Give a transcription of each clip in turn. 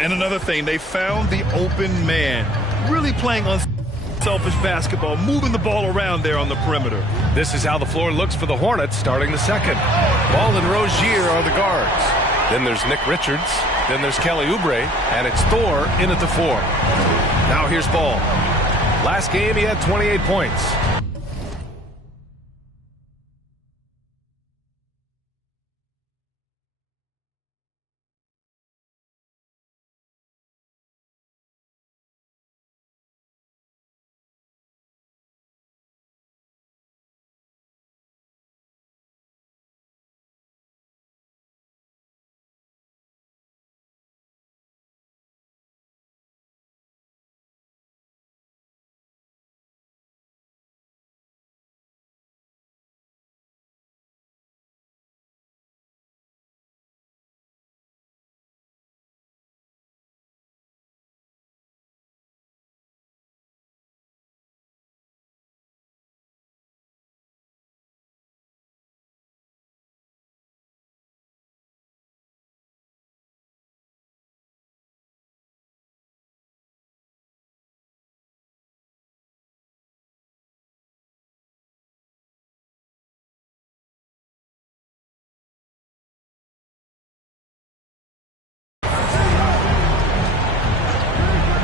And another thing, they found the open man. Really playing unselfish basketball, moving the ball around there on the perimeter. This is how the floor looks for the Hornets starting the second. Ball and Rozier are the guards. Then there's Nick Richards. Then there's Kelly Oubre. And it's Thor in at the 4. Now here's Ball. Last game he had 28 points.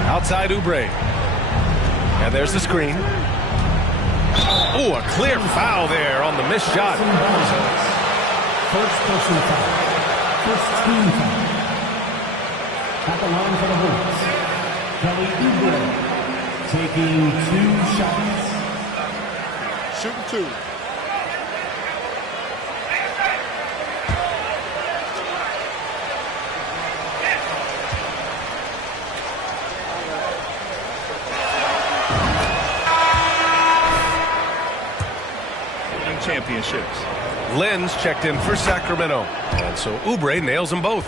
Outside Oubre. And there's the screen. Oh, a clear foul there on the missed shot. First person foul. First team foul. At the line for the Hornets, Kelly Oubre taking 2 shots. Shooting 2. Championships. Lenz checked in for Sacramento. And so Oubre nails them both.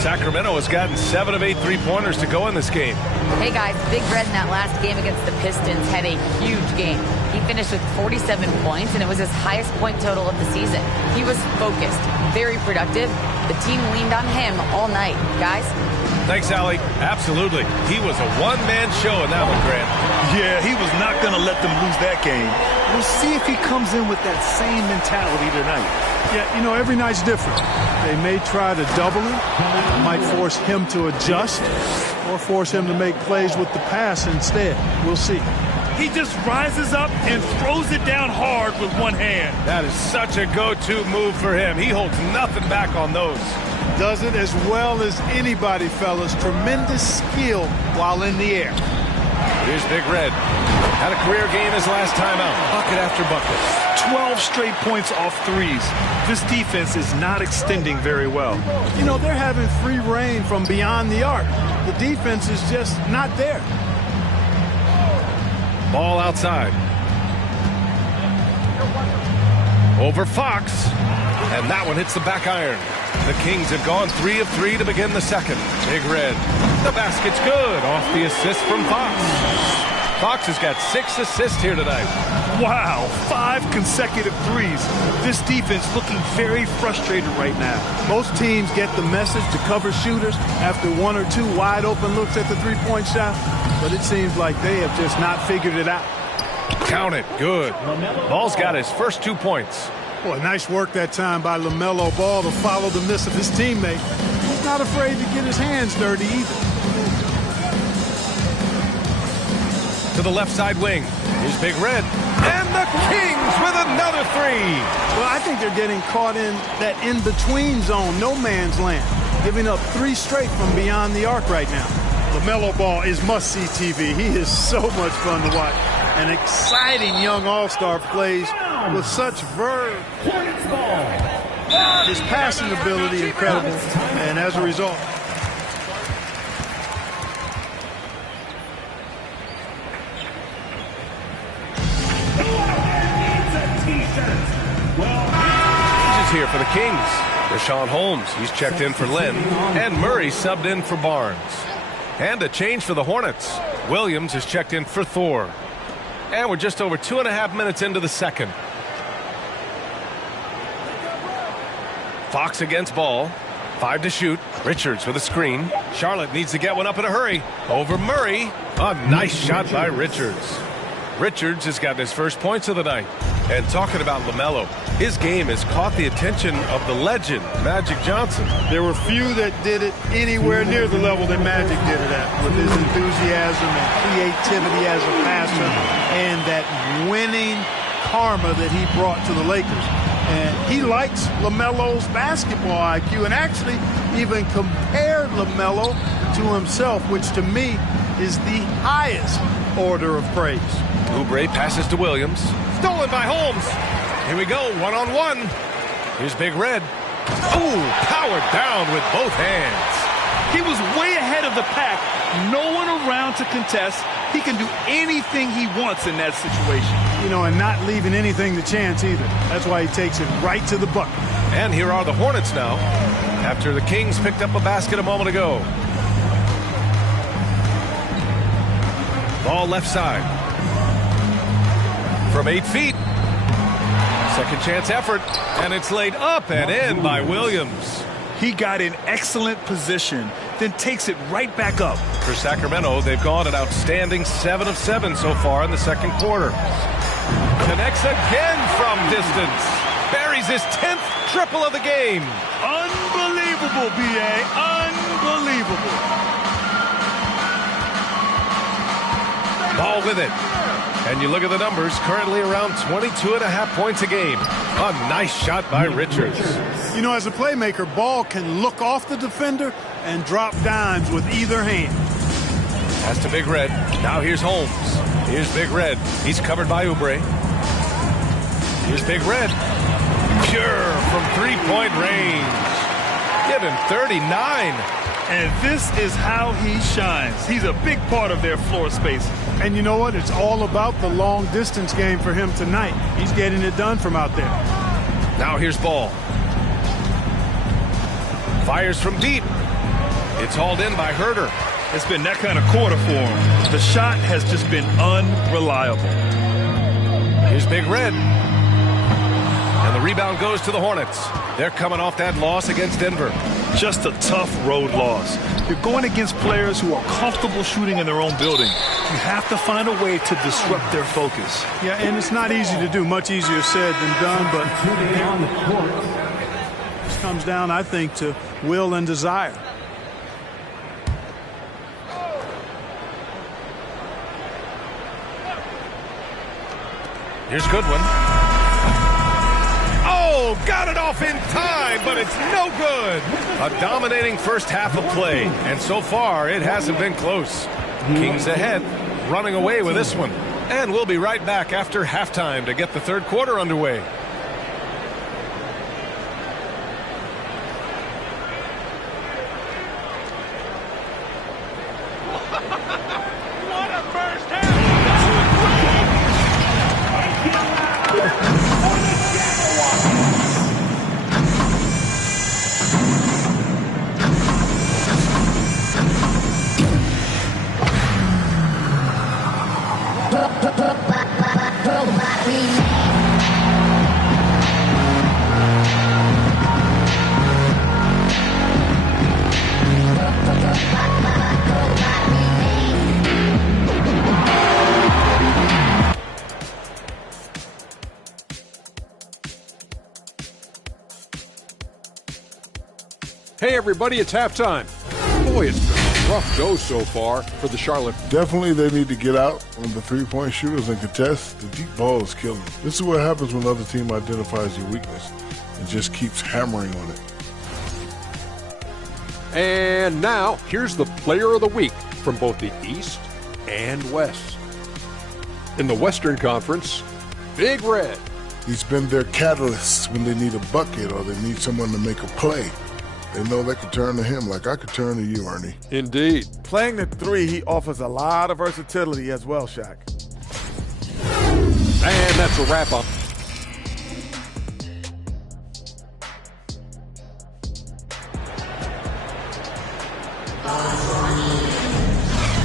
Sacramento has gotten 7 of 8 three-pointers to go in this game. Hey guys, Big Red in that last game against the Pistons had a huge game. He finished with 47 points, and it was his highest point total of the season. He was focused, very productive. The team leaned on him all night. Guys? Thanks, Allie. Absolutely. He was a one-man show in that one, Grant. Yeah, he was not going to let them lose that game. We'll see if he comes in with that same mentality tonight. Yeah, you know, every night's different. They may try to double him, might force him to adjust, or force him to make plays with the pass instead. We'll see. He just rises up and throws it down hard with one hand. That is such a go-to move for him. He holds nothing back on those. Does it as well as anybody, fellas. Tremendous skill while in the air. Here's Big Red. Had a career game his last time out. Bucket after bucket. 12 straight points off threes. This defense is not extending very well. You know, they're having free reign from beyond the arc. The defense is just not there. Ball outside. Over Fox. And that one hits the back iron. The Kings have gone 3 of 3 to begin the second. Big Red. The basket's good off the assist from Fox. Fox has got 6 assists here tonight. Wow, 5 consecutive threes. This defense looking very frustrated right now. Most teams get the message to cover shooters after 1 or 2 wide open looks at the three-point shot, but it seems like they have just not figured it out. Count it. Good. Ball's got his first 2 points. Boy, nice work that time by LaMelo Ball to follow the miss of his teammate. He's not afraid to get his hands dirty either. To the left side wing. Here's Big Red. And the Kings with another 3. Well, I think they're getting caught in that in-between zone, no man's land, giving up 3 straight from beyond the arc right now. LaMelo Ball is must-see TV. He is so much fun to watch. An exciting young all-star plays with such verve. His passing ability incredible, and as a result, Changes here for the Kings. Rashawn Holmes, he's checked in for Lynn, and Murray subbed in for Barnes. And a change for the Hornets. Williams is checked in for Thor. And we're just over 2.5 minutes into the second. Fox against Ball. 5 to shoot. Richards with a screen. Charlotte needs to get one up in a hurry. Over Murray. A nice shot by Richards. Richards has gotten his first points of the night. And talking about LaMelo, his game has caught the attention of the legend, Magic Johnson. There were few that did it anywhere near the level that Magic did it at, with his enthusiasm and creativity as a passer and that winning karma that he brought to the Lakers. And he likes LaMelo's basketball IQ and actually even compared LaMelo to himself, which to me is the highest order of praise. Oubre passes to Williams. Stolen by Holmes. Here we go, one-on-one. Here's Big Red. Ooh, powered down with both hands. He was way ahead of the pack. No one around to contest. He can do anything he wants in that situation. You know, and not leaving anything to chance either. That's why he takes it right to the bucket. And here are the Hornets now, after the Kings picked up a basket a moment ago. Ball left side. From 8 feet. Second chance effort, and it's laid up and in by Williams. He got in excellent position, then takes it right back up. For Sacramento, they've gone an outstanding 7 of 7 so far in the second quarter. Connects again from distance. Buries his 10th triple of the game. Unbelievable, B.A. Unbelievable. Ball with it. And you look at the numbers, currently around 22.5 points a game. A nice shot by Richards. You know, as a playmaker, Ball can look off the defender and drop dimes with either hand. Pass to Big Red. Now here's Holmes. Here's Big Red. He's covered by Oubre. Here's Big Red. Pure from three-point range. Give him 39. And this is how he shines. He's a big part of their floor space. And you know what? It's all about the long distance game for him tonight. He's getting it done from out there. Now here's Ball. Fires from deep. It's hauled in by Herter. It's been that kind of quarter for him. The shot has just been unreliable. Here's Big Red. And the rebound goes to the Hornets. They're coming off that loss against Denver. Just a tough road loss. You're going against players who are comfortable shooting in their own building. You have to find a way to disrupt their focus. Yeah, and it's not easy to do. Much easier said than done, but it comes down, I think, to will and desire. Here's Goodwin. Oh, got it off in time, but it's no good. A dominating first half of play, and so far it hasn't been close. Kings ahead, running away with this one. And we'll be right back after halftime to get the third quarter underway. Hey everybody, it's halftime. Boy, it's been a rough go so far for the Charlotte. Definitely they need to get out on the three-point shooters and contest. The deep ball is killing them. This is what happens when the other team identifies your weakness and just keeps hammering on it. And now, here's the player of the week from both the East and West. In the Western Conference, Big Red. He's been their catalyst when they need a bucket or they need someone to make a play. They know they can turn to him like I could turn to you, Ernie. Indeed. Playing the three, he offers a lot of versatility as well, Shaq. And that's a wrap-up.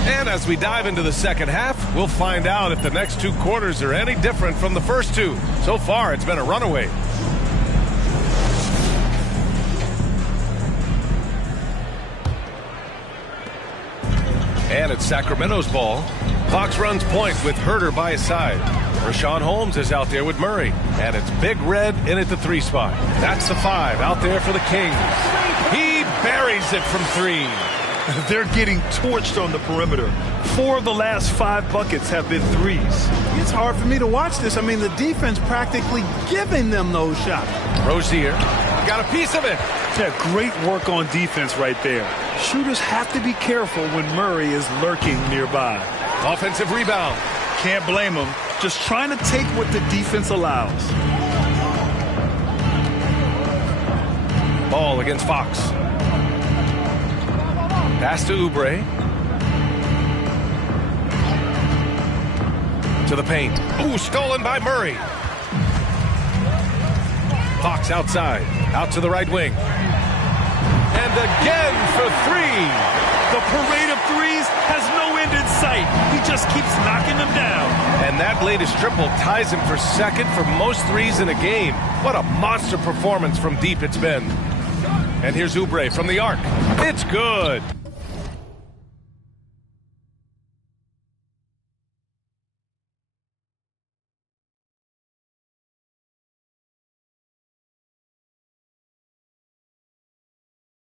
And as we dive into the second half, we'll find out if the next two quarters are any different from the first two. So far, it's been a runaway. And it's Sacramento's ball. Fox runs point with Herter by his side. Rashawn Holmes is out there with Murray. And it's Big Red in at the 3 spot. That's the 5 out there for the Kings. He buries it from 3. They're getting torched on the perimeter. 4 of the last 5 buckets have been threes. It's hard for me to watch this. I mean, the defense practically giving them those shots. Rozier got a piece of it. Yeah, great work on defense right there. Shooters have to be careful when Murray is lurking nearby. Offensive rebound. Can't blame him. Just trying to take what the defense allows. Ball against Fox. Pass to Oubre. To the paint. Ooh, stolen by Murray. Fox outside. Out to the right wing. And again for 3. The parade of threes has no end in sight. He just keeps knocking them down. And that latest triple ties him for second for most threes in a game. What a monster performance from deep it's been. And here's Oubre from the arc. It's good.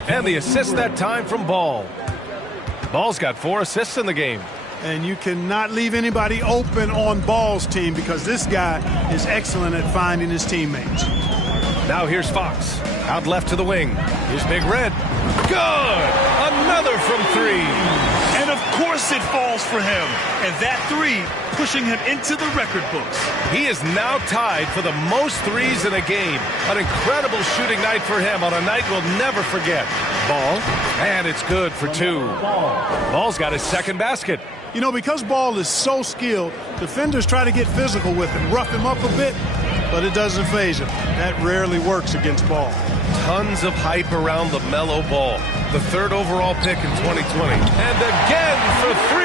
And the assist that time from Ball. Ball's got 4 assists in the game. And you cannot leave anybody open on Ball's team because this guy is excellent at finding his teammates. Now here's Fox. Out left to the wing. Here's Big Red. Good! Another from 3. And of course it falls for him. And that 3 pushing him into the record books. He is now tied for the most threes in a game. An incredible shooting night for him on a night we'll never forget. Ball, and it's good for 2. Ball's got his second basket. You know, because Ball is so skilled, defenders try to get physical with him, rough him up a bit, but it doesn't faze him. That rarely works against Ball. Tons of hype around the LaMelo Ball, the 3rd overall pick in 2020. And again for 3.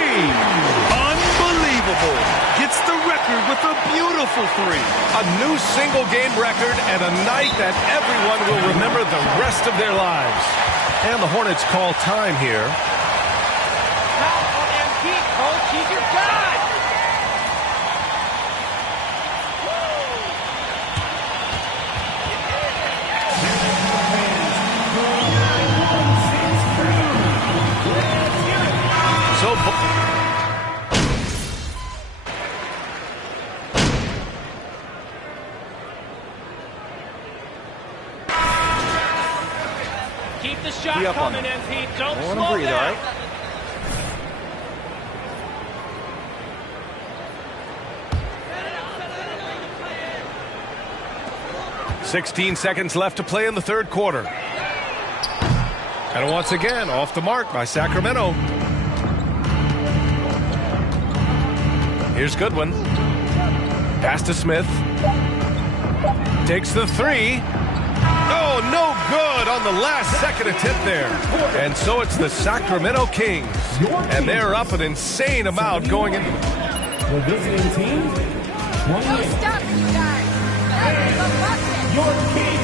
Unbelievable. Gets the record with a beautiful 3. A new single-game record and a night that everyone will remember the rest of their lives. And the Hornets call time here. Keep your guy! So, Keep the shot coming, MP. Don't slow down. All right? 16 seconds left to play in the 3rd quarter. And once again, off the mark by Sacramento. Here's Goodwin. Pass to Smith. Takes the 3. Oh, no good on the last second attempt there. And so it's the Sacramento Kings. And they're up an insane amount going in. The visiting team, 28. Stop, you guys. Your King,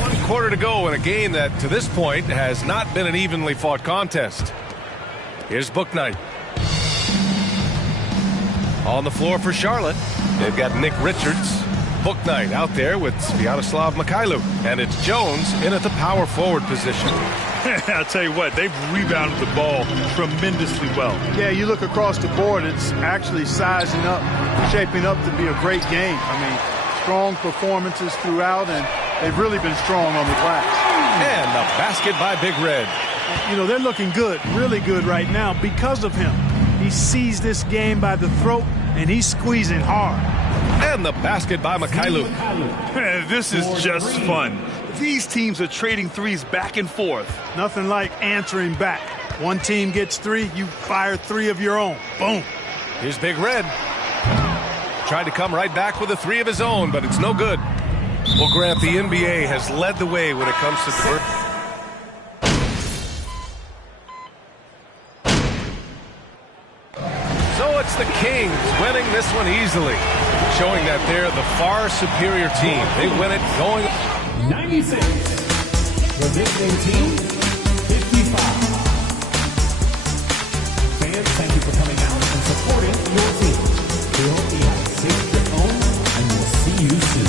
One quarter to go in a game that, to this point, has not been an evenly fought contest. Here's Bouknight. On the floor for Charlotte, they've got Nick Richards. Bouknight out there with Sviatoslav Mikhailuk. And it's Jones in at the power forward position. I'll tell you what, they've rebounded the ball tremendously well. Yeah, you look across the board, it's actually sizing up, shaping up to be a great game. I mean, strong performances throughout, and they've really been strong on the glass. And the basket by Big Red. You know, they're looking good, really good right now because of him. He sees this game by the throat, and he's squeezing hard. And the basket by Mikhailuk. This is just fun. These teams are trading threes back and forth. Nothing like answering back. One team gets 3, you fire 3 of your own. Boom. Here's Big Red. Tried to come right back with a 3 of his own, but it's no good. Well, Grant, the NBA has led the way when it comes to diversity. So it's the Kings winning this one easily, showing that they're the far superior team. They win it going 96. The visiting team, 58. Fans, thank you for coming out and supporting your team. We hope you have a safe trip home, and we'll see you soon.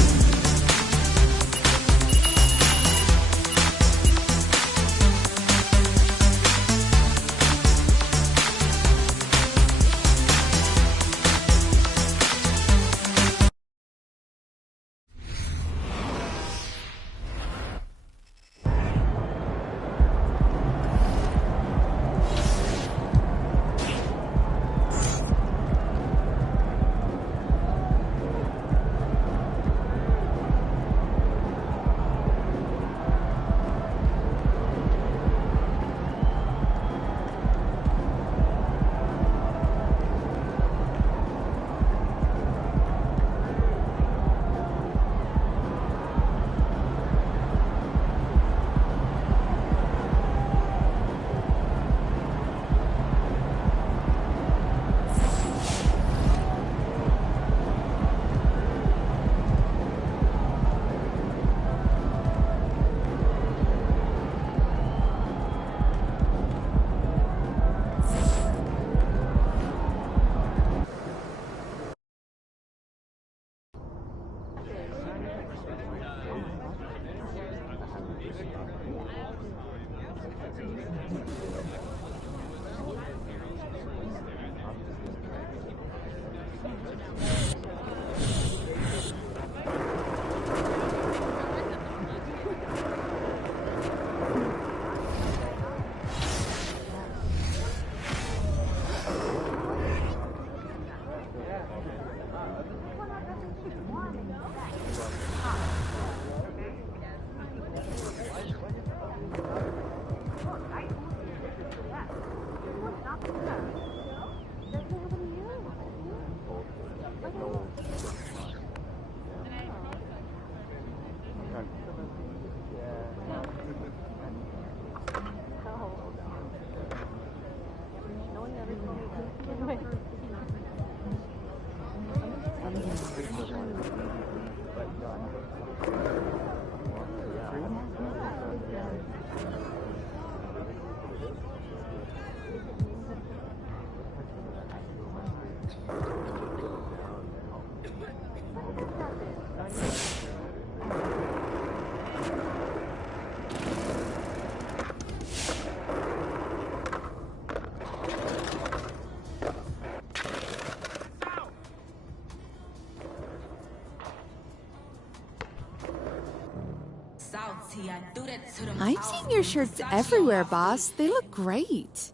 I've seen your shirts everywhere, boss. They look great.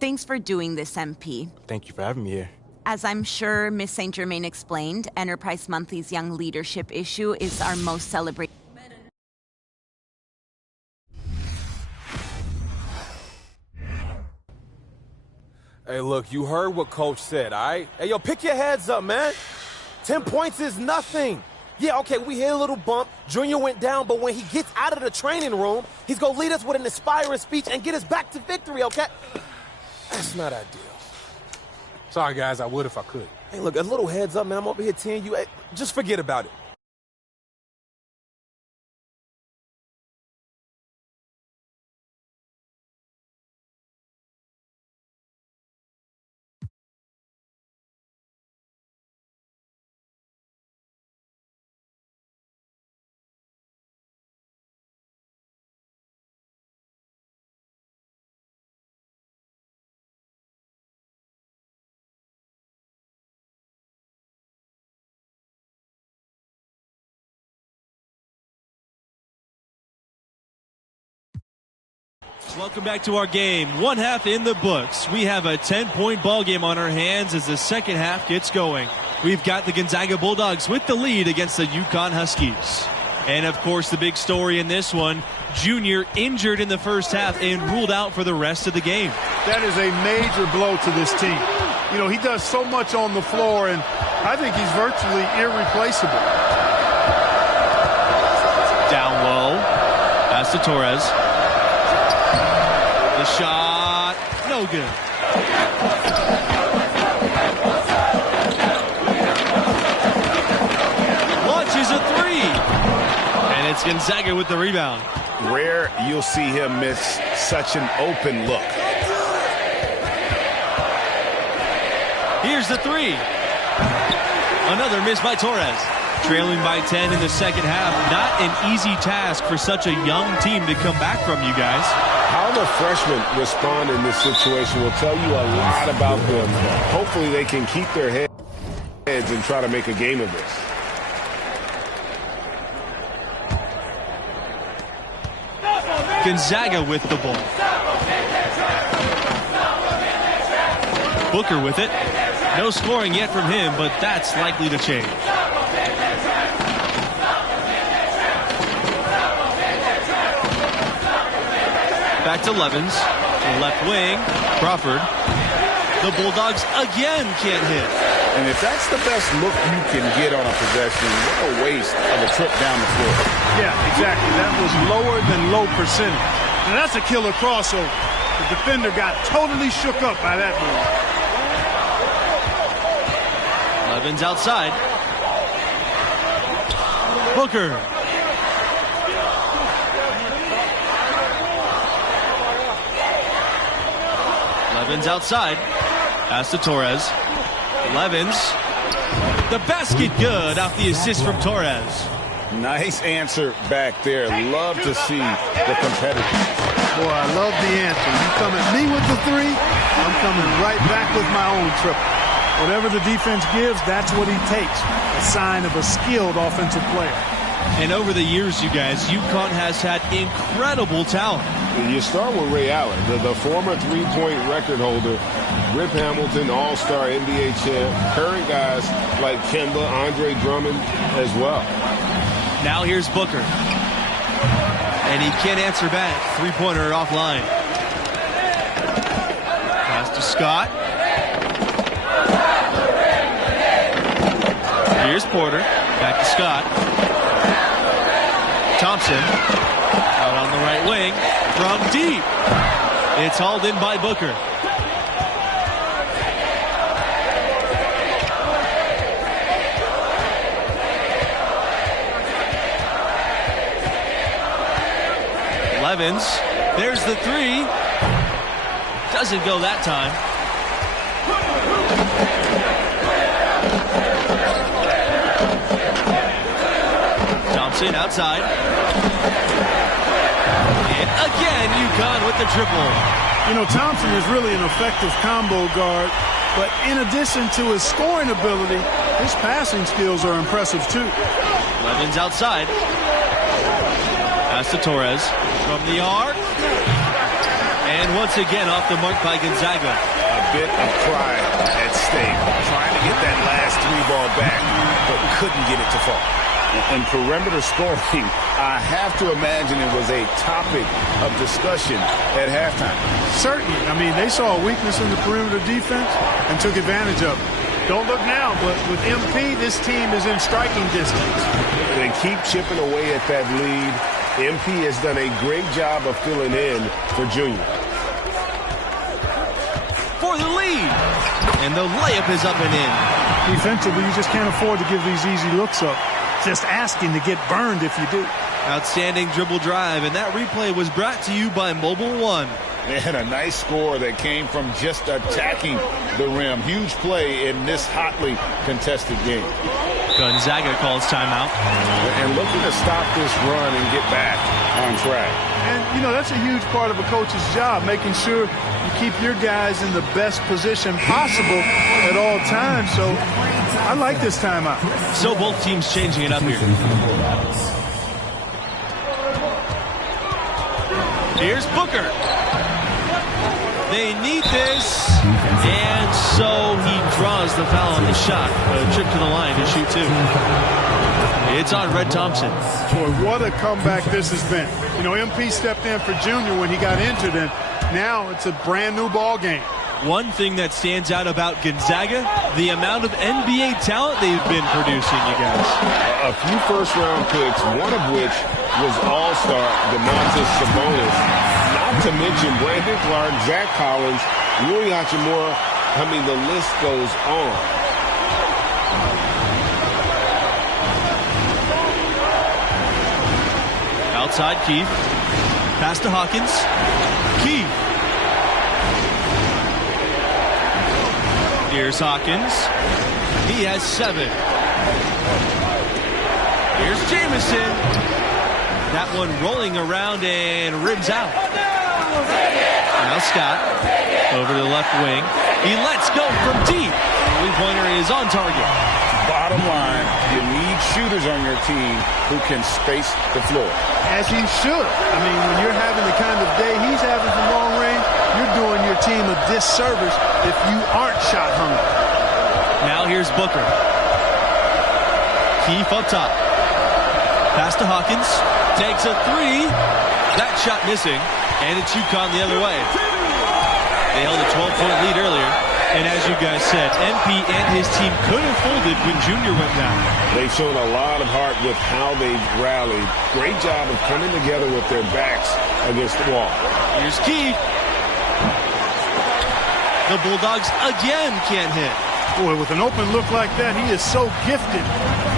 Thanks for doing this, MP. Thank you for having me here. As I'm sure Miss St. Germain explained, Enterprise Monthly's Young Leadership issue is our most celebrated. Hey, look, you heard what Coach said, all right? Hey, yo, pick your heads up, man. 10 points is nothing. Yeah, okay, we hit a little bump. Junior went down, but when he gets out of the training room, he's going to lead us with an inspiring speech and get us back to victory, okay? That's not ideal. Sorry, guys, I would if I could. Hey, look, a little heads up, man. I'm over here telling you. Hey, just forget about it. Welcome back to our game. One half in the books. We have a 10-point ball game on our hands as the second half gets going. We've got the Gonzaga Bulldogs with the lead against the UConn Huskies. And, of course, the big story in this one, Junior injured in the first half and ruled out for the rest of the game. That is a major blow to this team. You know, he does so much on the floor, and I think he's virtually irreplaceable. Down low. Pass to Torres. The shot, no good. Launches a three. And it's Gonzaga with the rebound. rare you'll see him miss such an open look. Here's the three. Another miss by Torres. Trailing by 10 in the second half. Not an easy task for such a young team to come back from, you guys. How the freshmen respond in this situation will tell you a lot about them. Hopefully they can keep their heads and try to make a game of this. Gonzaga with the ball. Booker with it. No scoring yet from him, but that's likely to change. Back to Levens. The left wing. Crawford. The Bulldogs again can't hit. And if that's the best look you can get on a possession, what a waste of a trip down the floor. Yeah, exactly. That was lower than low percentage. Now that's a killer crossover. The defender got totally shook up by that move. Levens outside. Booker. Levens outside. Pass to Torres. Levens. The basket good off the assist from Torres. Nice answer back there. Love to see the competitive. Boy, I love the answer. You come at me with the three, I'm coming right back with my own triple. Whatever the defense gives, that's what he takes. A sign of a skilled offensive player. And over the years, you guys, UConn has had incredible talent. You start with Ray Allen, the former three-point record holder, Rip Hamilton, all-star NBA champ, current guys like Kemba, Andre Drummond as well. Now here's Booker. And he can't answer back. Three-pointer offline. Pass to Scott. Here's Porter. Back to Scott. Thompson. Out on the right wing. From deep. It's hauled in by Booker. Levens. There's the three. Doesn't go that time. Thompson outside. And again, UConn with the triple. You know, Thompson is really an effective combo guard, but in addition to his scoring ability, his passing skills are impressive too. Levens outside. Pass to Torres from the arc. And once again off the mark by Gonzaga. A bit of pride at stake. Trying to get that last three ball back, but couldn't get it to fall. And perimeter scoring, I have to imagine it was a topic of discussion at halftime. Certainly. I mean, they saw a weakness in the perimeter defense and took advantage of it. Don't look now, but with MP, this team is in striking distance. They keep chipping away at that lead. MP has done a great job of filling in for Junior. For the lead. And the layup is up and in. Defensively, you just can't afford to give these easy looks up. Just asking to get burned if you do. Outstanding dribble drive, and that replay was brought to you by Mobile One. And a nice score that came from just attacking the rim. Huge play in this hotly contested game. Gonzaga calls timeout. And looking to stop this run and get back on track. And, you know, that's a huge part of a coach's job, making sure you keep your guys in the best position possible at all times. So I like this timeout. So both teams changing it up here. Here's Booker. They need this. And so he draws the foul on the shot. A trip to the line to shoot two. It's on Red Thompson. Boy, what a comeback this has been. You know, MP stepped in for Junior when he got injured, and now it's a brand new ball game. One thing that stands out about Gonzaga, the amount of NBA talent they've been producing, you guys. A few first-round picks, one of which was all-star Domantas Sabonis. Not to mention Brandon Clark, Zach Collins, Rui Hachimura. I mean, the list goes on. Outside Keith. Pass to Hawkins. Key. Here's Hawkins. He has 7. Here's Jamison. That one rolling around and ribs out. Now Scott over to the left wing. He lets go from deep. Three-pointer is on target. Bottom line, you need shooters on your team who can space the floor. As he should. I mean, when you're having the kind of day he's having from long range, you're doing your team a disservice if you aren't shot hungry. Now here's Booker. Keefe up top. Pass to Hawkins. Takes a 3. That shot missing. And it's UConn the other way. They held a 12-point lead earlier. And as you guys said, MP and his team could have folded when Junior went down. They've shown a lot of heart with how they've rallied. Great job of coming together with their backs against the wall. Here's Keefe. The Bulldogs again can't hit. Boy, with an open look like that, he is so gifted.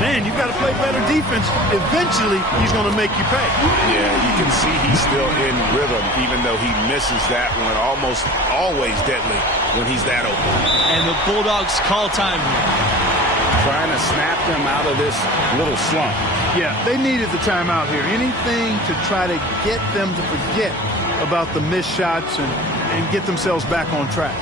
Man, you've got to play better defense. Eventually, he's going to make you pay. Yeah, you can see he's still in rhythm, even though he misses that one. Almost always deadly when he's that open. And the Bulldogs call time here. Trying to snap them out of this little slump. Yeah, they needed the timeout here. Anything to try to get them to forget about the missed shots and get themselves back on track.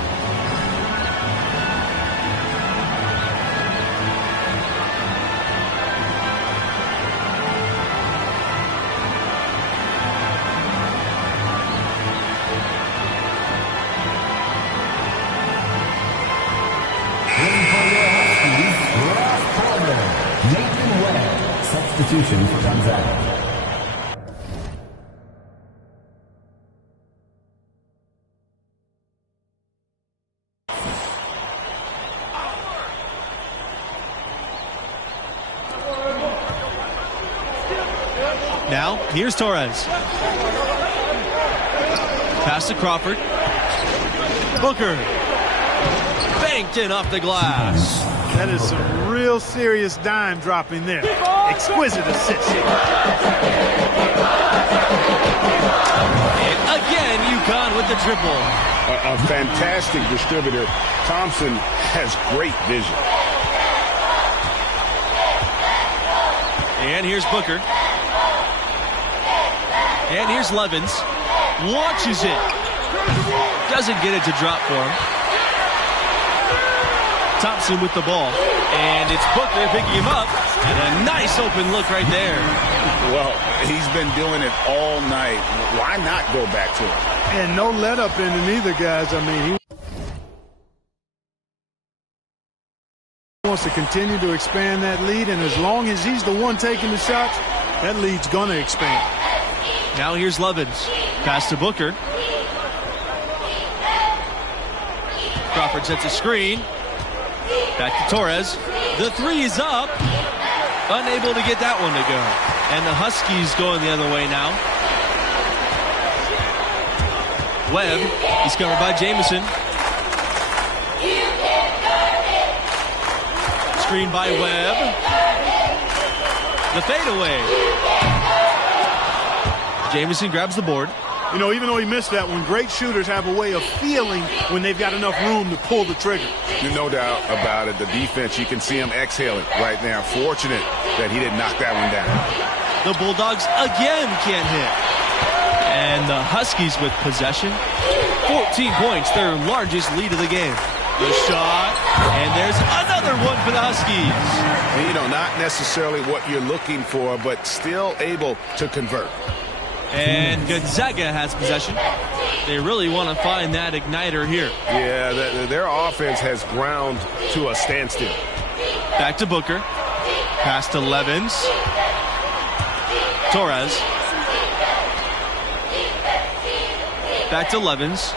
Substitution for Gonzaga. Now, here's Torres. Pass to Crawford. Booker. Banked in off the glass. That is some real serious dime dropping there. Exquisite assist. And again, UConn with the triple. A fantastic distributor. Thompson has great vision. And here's Booker. And here's Levens. Launches it. Doesn't get it to drop for him. Thompson with the ball. And it's Booker picking him up. And a nice open look right there. Well, he's been doing it all night. Why not go back to it? And no let up in it either, guys. I mean, he wants to continue to expand that lead. And as long as he's the one taking the shots, that lead's going to expand. Now here's Levens. Pass to Booker. Crawford sets a screen. Back to Torres. The 3 is up. Unable to get that one to go. And the Huskies going the other way now. Webb. He's covered by Jamison. Screen by Webb. The fadeaway. Jamison grabs the board. You know, even though he missed that one, great shooters have a way of feeling when they've got enough room to pull the trigger. No doubt about it. The defense, you can see him exhaling right now. Fortunate that he didn't knock that one down. The Bulldogs again can't hit. And the Huskies with possession. 14 points, their largest lead of the game. The shot, and there's another one for the Huskies. And, you know, not necessarily what you're looking for, but still able to convert. And Gonzaga has possession. They really want to find that igniter here. Yeah, their offense has ground to a standstill. Back to Booker. Pass to Levens. Torres. Back to Levens.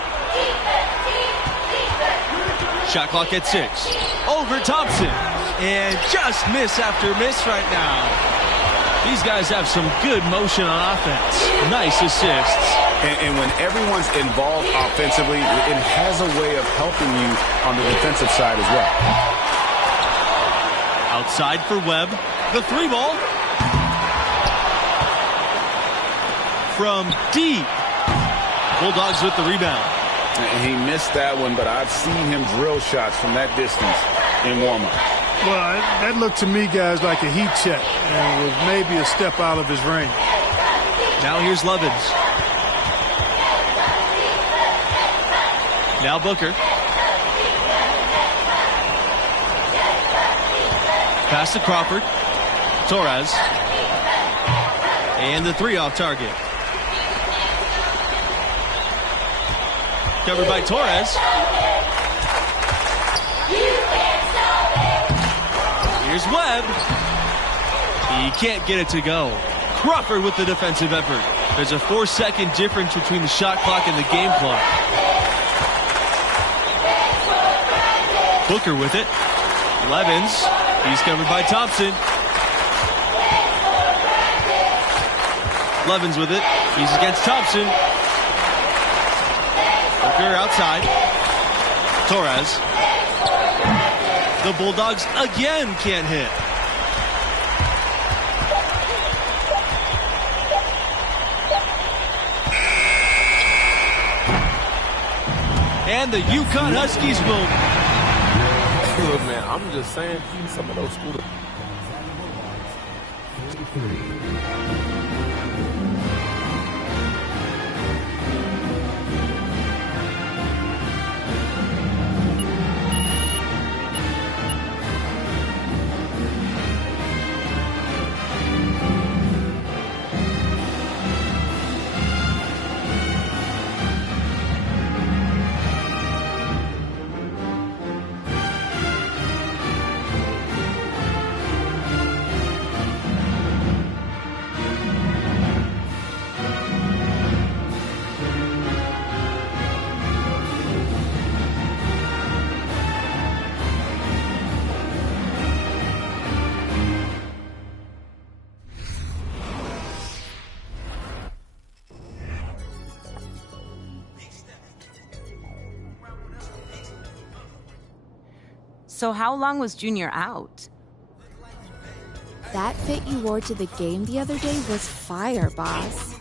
Shot clock at 6. Over Thompson. And just miss after miss right now. These guys have some good motion on offense. Nice assists. And when everyone's involved offensively, it has a way of helping you on the defensive side as well. Outside for Webb. The 3 ball. from deep. Bulldogs with the rebound. He missed that one, but I've seen him drill shots from that distance in warm-up. Well, that looked to me, guys, like a heat check, and was maybe a step out of his range. Now here's Levens. Now Booker. Pass to Crawford. Torres. And the three off target. Covered by Torres. Here's Webb. He can't get it to go. Crawford with the defensive effort. There's a 4-second difference between the shot clock and the game clock. Booker with it. Levens. He's covered by Thompson. Levens with it. He's against Thompson. Booker outside. Torres. The Bulldogs again can't hit. And the UConn Huskies will. Look, man, I'm just saying, some of those schools. So how long was Junior out? That fit you wore to the game the other day was fire, boss.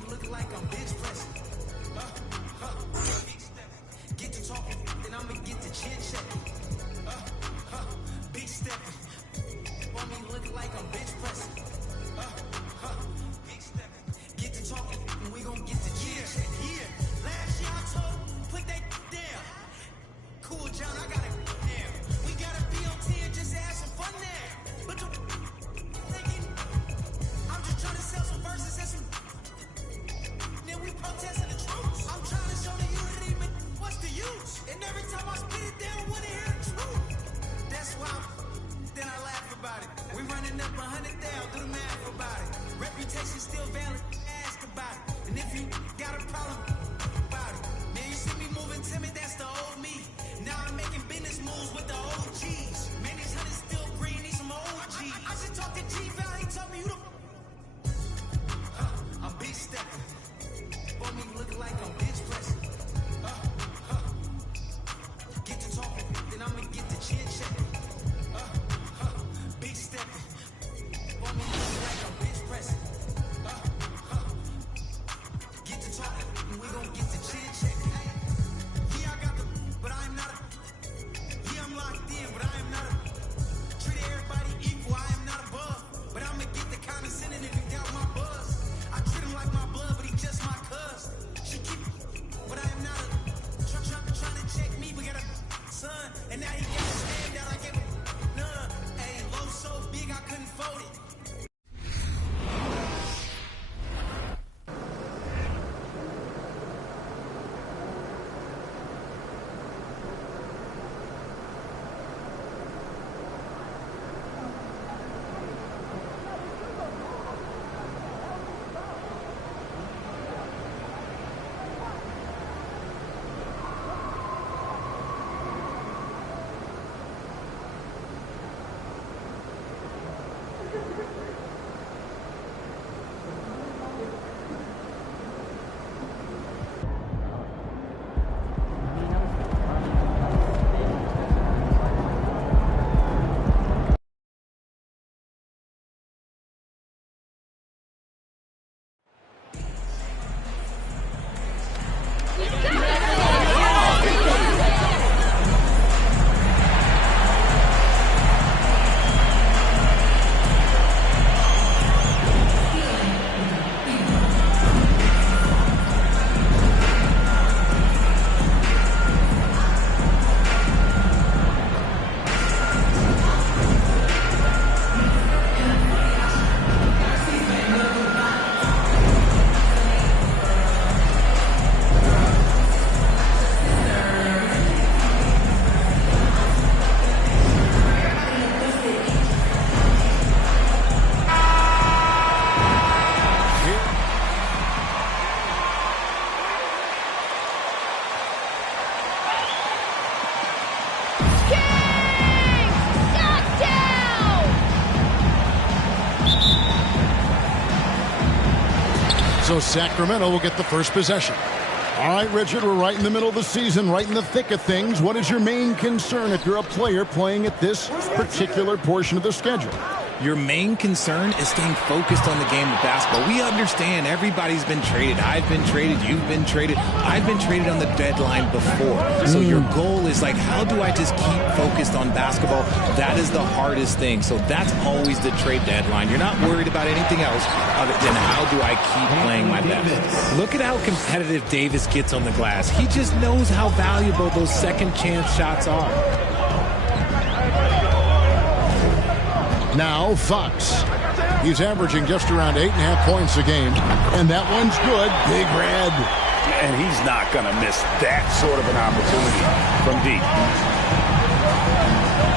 So Sacramento will get the first possession. All right, Richard, we're right in the middle of the season, right in the thick of things. What is your main concern if you're a player playing at this particular portion of the schedule? Your main concern is staying focused on the game of basketball. We understand everybody's been traded. I've been traded. You've been traded. I've been traded on the deadline before. So your goal is like, how do I just keep focused on basketball? That is the hardest thing. So that's always the trade deadline. You're not worried about anything else other than how do I keep playing my best. Look at how competitive Davis gets on the glass. He just knows how valuable those second chance shots are. Now Fox. He's averaging just around 8.5 points a game. And that one's good. Big Red. And he's not going to miss that sort of an opportunity from deep.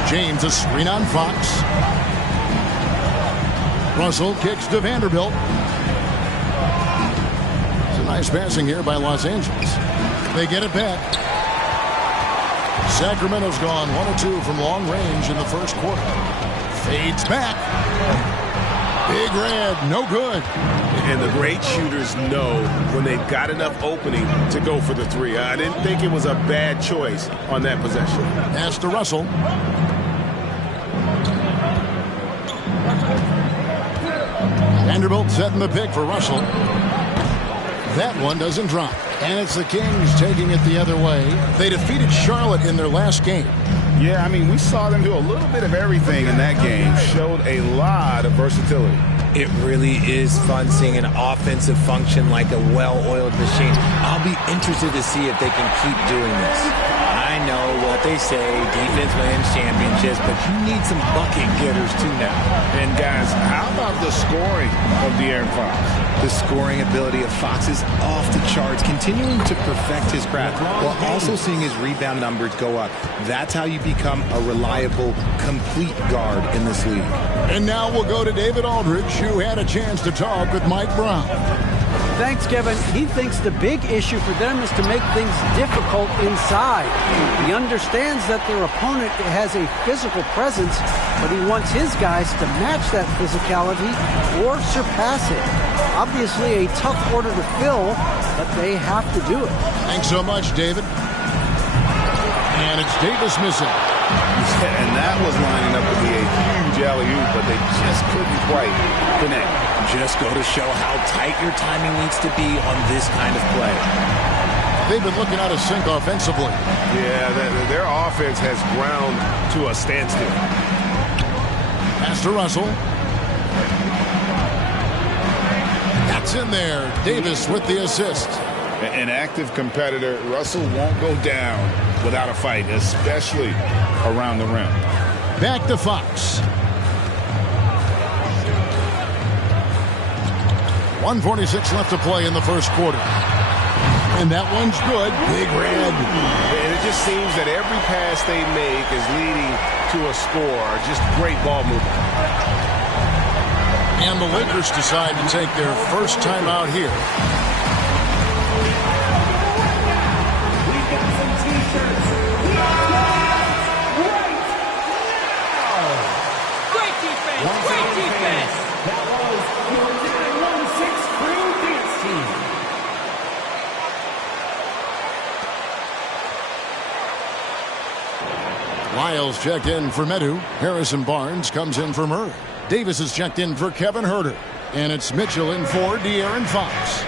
James, a screen on Fox. Russell kicks to Vanderbilt. It's a nice passing here by Los Angeles. They get it back. Sacramento's gone 1 of 2 from long range in the first quarter. Fades back. Big Red, no good. And the great shooters know when they've got enough opening to go for the three. I didn't think it was a bad choice on that possession. Pass to Russell. Vanderbilt setting the pick for Russell. That one doesn't drop. And it's the Kings taking it the other way. They defeated Charlotte in their last game. Yeah, I mean, we saw them do a little bit of everything in that game. Showed a lot of versatility. It really is fun seeing an offensive function like a well-oiled machine. I'll be interested to see if they can keep doing this. I know what they say, defense wins championships, but you need some bucket getters too now. And guys, how about the scoring of De'Aaron Fox? The scoring ability of Fox is off the charts, continuing to perfect his craft while also seeing his rebound numbers go up. That's how you become a reliable, complete guard in this league. And now we'll go to David Aldridge, who had a chance to talk with Mike Brown. Thanks, Kevin. He thinks the big issue for them is to make things difficult inside. He understands that their opponent has a physical presence, but he wants his guys to match that physicality or surpass it. Obviously a tough order to fill, but they have to do it. Thanks so much, David. And it's Davis missing. And that was lining up to be a huge alley-oop, but they just couldn't quite connect. Just go to show how tight your timing needs to be on this kind of play. They've been looking out of sync offensively. Yeah, their offense has ground to a standstill. Pass to Russell. That's in there. Davis with the assist. An active competitor, Russell won't go down without a fight, especially around the rim. Back to Fox. 1:46 left to play in the first quarter. And that one's good. Big Red. And it just seems that every pass they make is leading to a score. Just great ball movement. And the Lakers decide to take their first time out here. We've got some T-shirts. Great defense! Great defense! That was your 916 Crew Dance Team. Lyles checked in for Medu. Harrison Barnes comes in for Murray. Davis is checked in for Kevin Huerter. And it's Mitchell in for De'Aaron Fox.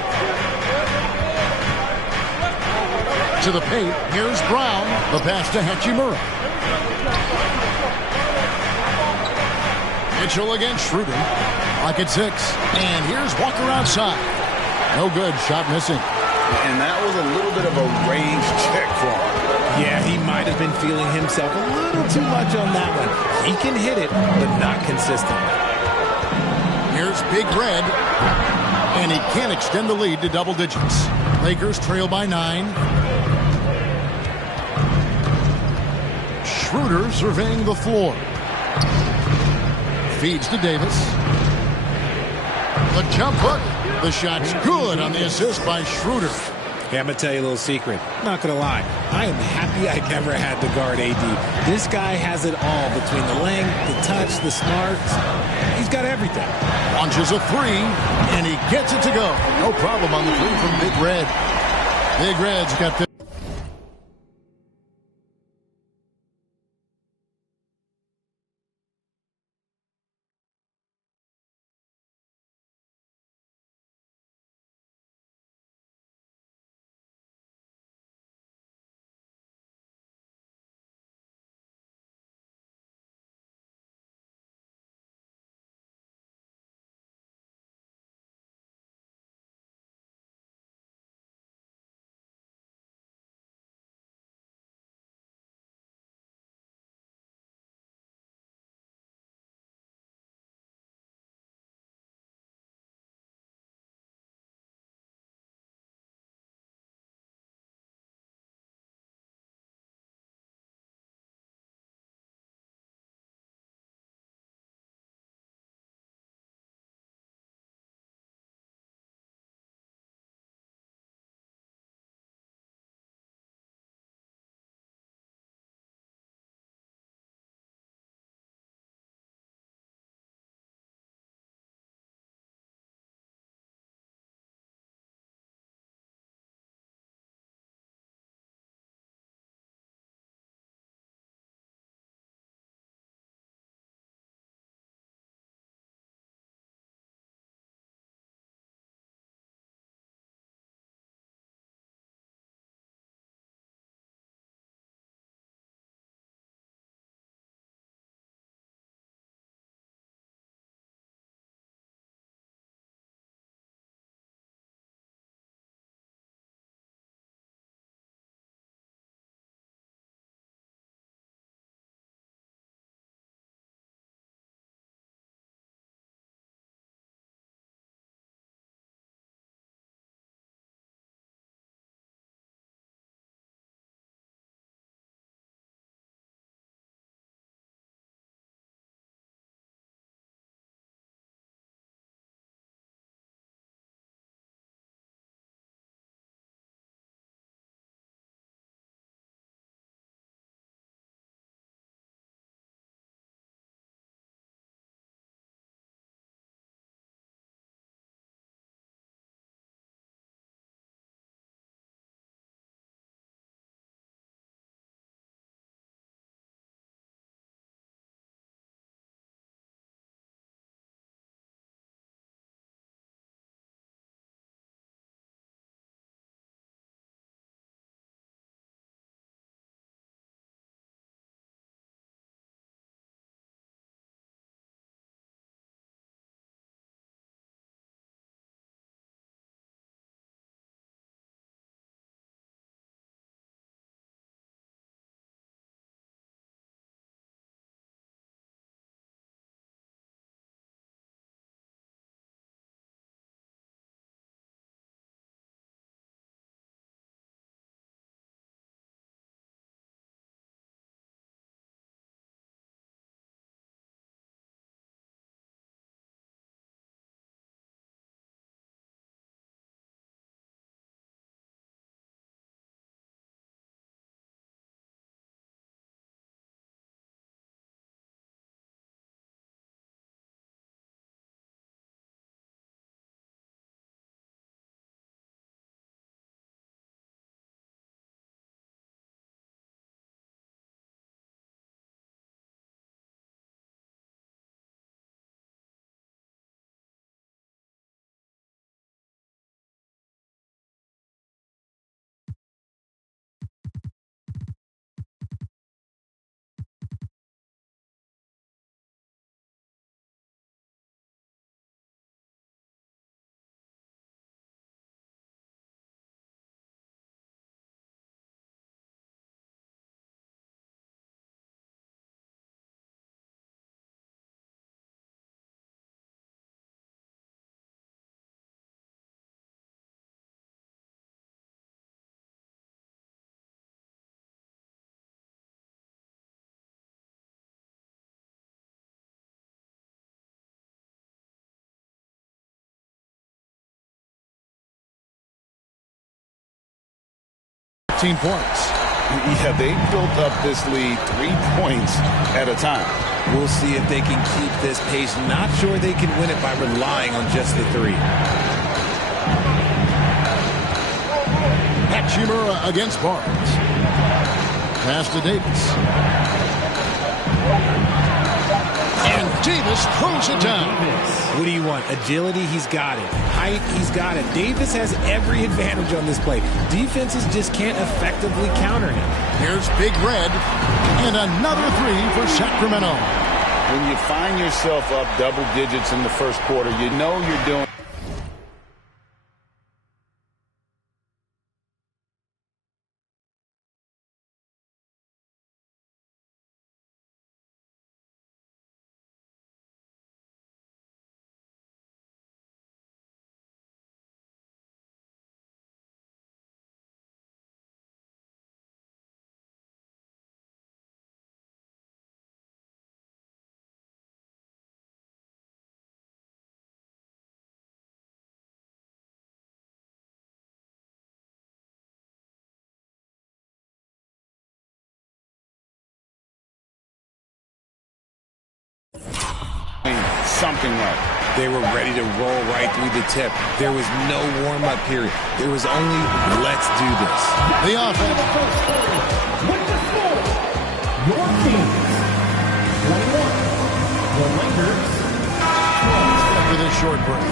To the paint, here's Brown. The pass to Hachimura. Mitchell against Schroeder. Pocket 6. And here's Walker outside. No good. Shot missing. And that was a little bit of a range check for him. Yeah, he might have been feeling himself a little too much on that one. He can hit it, but not consistent. Here's Big Red. And he can't extend the lead to double digits. Lakers trail by 9. Schroeder surveying the floor. Feeds to Davis. The jump hook. The shot's good on the assist by Schroeder. Hey, I'm going to tell you a little secret. I'm not going to lie. I am happy I never had to guard AD. This guy has it all between the length, the touch, the smarts. He's got everything. Launches a three, and he gets it to go. No problem on the three from Big Red. Big Red's got the 15 points. Yeah, they built up this lead 3 points at a time. We'll see if they can keep this pace. Not sure they can win it by relying on just the 3. Hachimura against Barnes. Pass to Davis. And Davis throws it down. What do you want? Agility, he's got it. Height, he's got it. Davis has every advantage on this play. Defenses just can't effectively counter him. Here's Big Red. And another 3 for Sacramento. When you find yourself up double digits in the first quarter, you know you're doing. Something right. They were ready to roll right through the tip. There was no warm-up period. There was only, let's do this. The offense. With the score, your team, 21. The Lakers, 12. After this short break.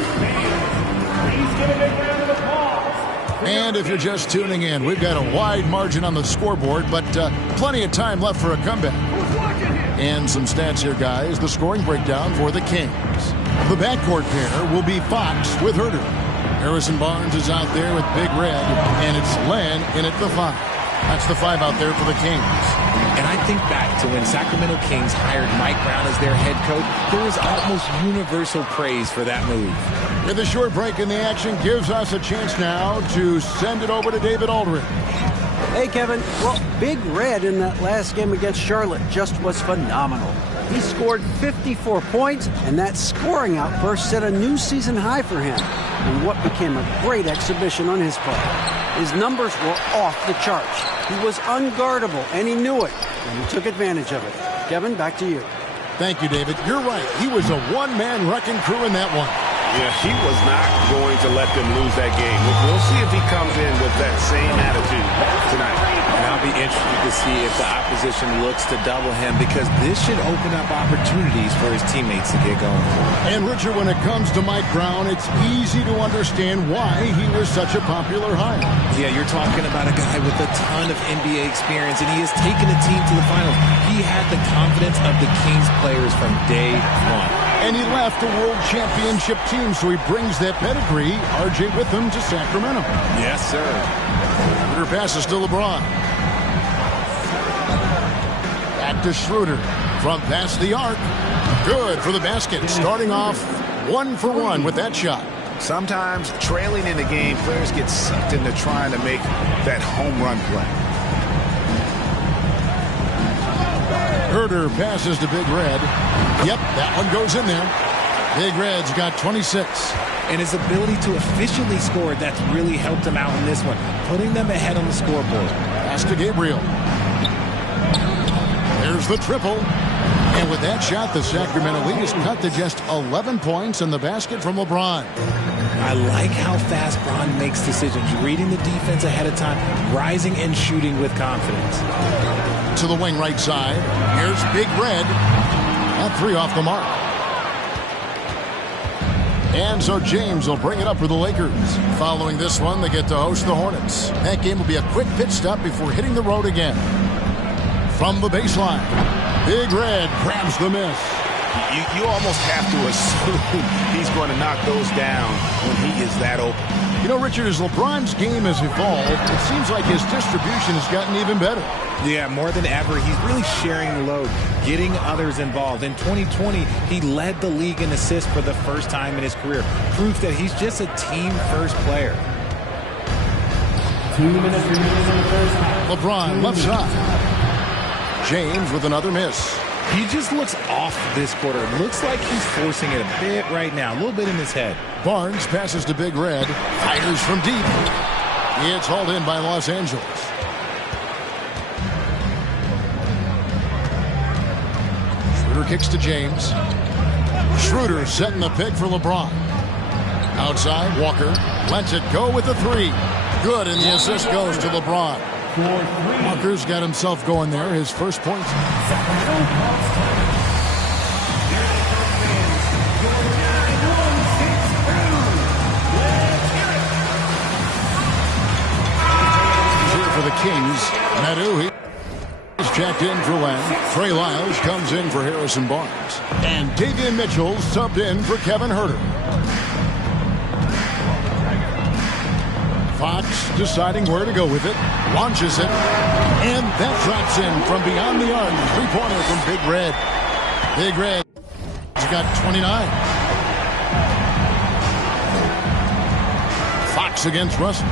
Please give a big round of applause. And if you're just tuning in, we've got a wide margin on the scoreboard, but plenty of time left for a comeback. And some stats here, guys. The scoring breakdown for the Kings. The backcourt pair will be Fox with Herter. Harrison Barnes is out there with Big Red, and it's Len in at the 5. That's the 5 out there for the Kings. And I think back to when Sacramento Kings hired Mike Brown as their head coach. There was almost universal praise for that move. With a short break in the action gives us a chance now to send it over to David Aldridge. Hey, Kevin. Well, Big Red in that last game against Charlotte just was phenomenal. He scored 54 points, and that scoring outburst set a new season high for him in what became a great exhibition on his part. His numbers were off the charts. He was unguardable, and he knew it, and he took advantage of it. Kevin, back to you. Thank you, David. You're right. He was a one-man wrecking crew in that one. Yeah, he was not going to let them lose that game. We'll see if he comes in with that same attitude tonight. And I'll be interested to see if the opposition looks to double him, because this should open up opportunities for his teammates to get going. And Richard, when it comes to Mike Brown, it's easy to understand why he was such a popular hire. Yeah, you're talking about a guy with a ton of NBA experience, and he has taken a team to the finals. He had the confidence of the Kings players from day one. And he left a world championship team, so he brings that pedigree, RJ, with him to Sacramento. Yes, sir. Schroeder passes to LeBron. Back to Schroeder from past the arc. Good for the basket. Starting off 1 for 1 with that shot. Sometimes trailing in the game, players get sucked into trying to make that home run play. Herter passes to Big Red. Yep, that one goes in there. Big Red's got 26. And his ability to efficiently score, that's really helped him out in this one, putting them ahead on the scoreboard. Pass to Gabriel. There's the triple. And with that shot, the Sacramento lead is cut to just 11 points in the basket from LeBron. I like how fast Bron makes decisions, reading the defense ahead of time, rising and shooting with confidence. To the wing right side. Here's Big Red. That 3 off the mark. And so James will bring it up for the Lakers. Following this one, they get to host the Hornets. That game will be a quick pit stop before hitting the road again. From the baseline, Big Red grabs the miss. You almost have to assume he's going to knock those down when he is that open. You know, Richard, as LeBron's game has evolved, it seems like his distribution has gotten even better. Yeah, more than ever, he's really sharing the load, getting others involved. In 2020, he led the league in assists for the first time in his career. Proof that he's just a team-first player. 2 minutes remaining in the first half. LeBron left side. James with another miss. He just looks off this quarter. It looks like he's forcing it a bit right now, a little bit in his head. Barnes passes to Big Red. Fires from deep. It's hauled in by Los Angeles. Schroeder kicks to James. Schroeder setting the pick for LeBron. Outside, Walker lets it go with the three. Good, and the assist goes to LeBron. Walker's got himself going there, his first points. Here for the Kings, Medu, he's checked in for Len. Trey Lyles comes in for Harrison Barnes. And Davion Mitchell subbed in for Kevin Huerter. Fox deciding where to go with it. Launches it. And that drops in from beyond the arc. Three-pointer from Big Red. Big Red has got 29. Fox against Russell.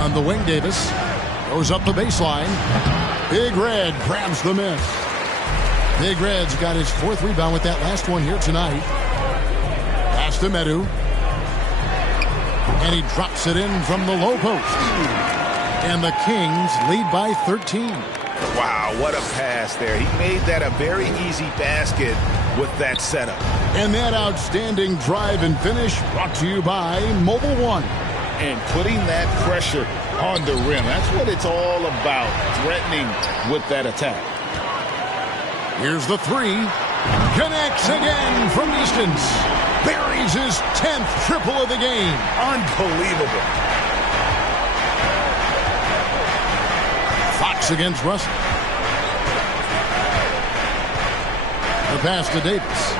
On the wing, Davis goes up the baseline. Big Red grabs the miss. Big Red's got his fourth rebound with that last one here tonight. Pass to Medu. And he drops it in from the low post. And the Kings lead by 13. Wow, what a pass there. He made that a very easy basket with that setup. And that outstanding drive and finish brought to you by Mobile One. And putting that pressure on the rim. That's what it's all about, threatening with that attack. Here's the three. Connects again from distance. Buries his 10th triple of the game. Unbelievable. Fox against Russell. The pass to Davis.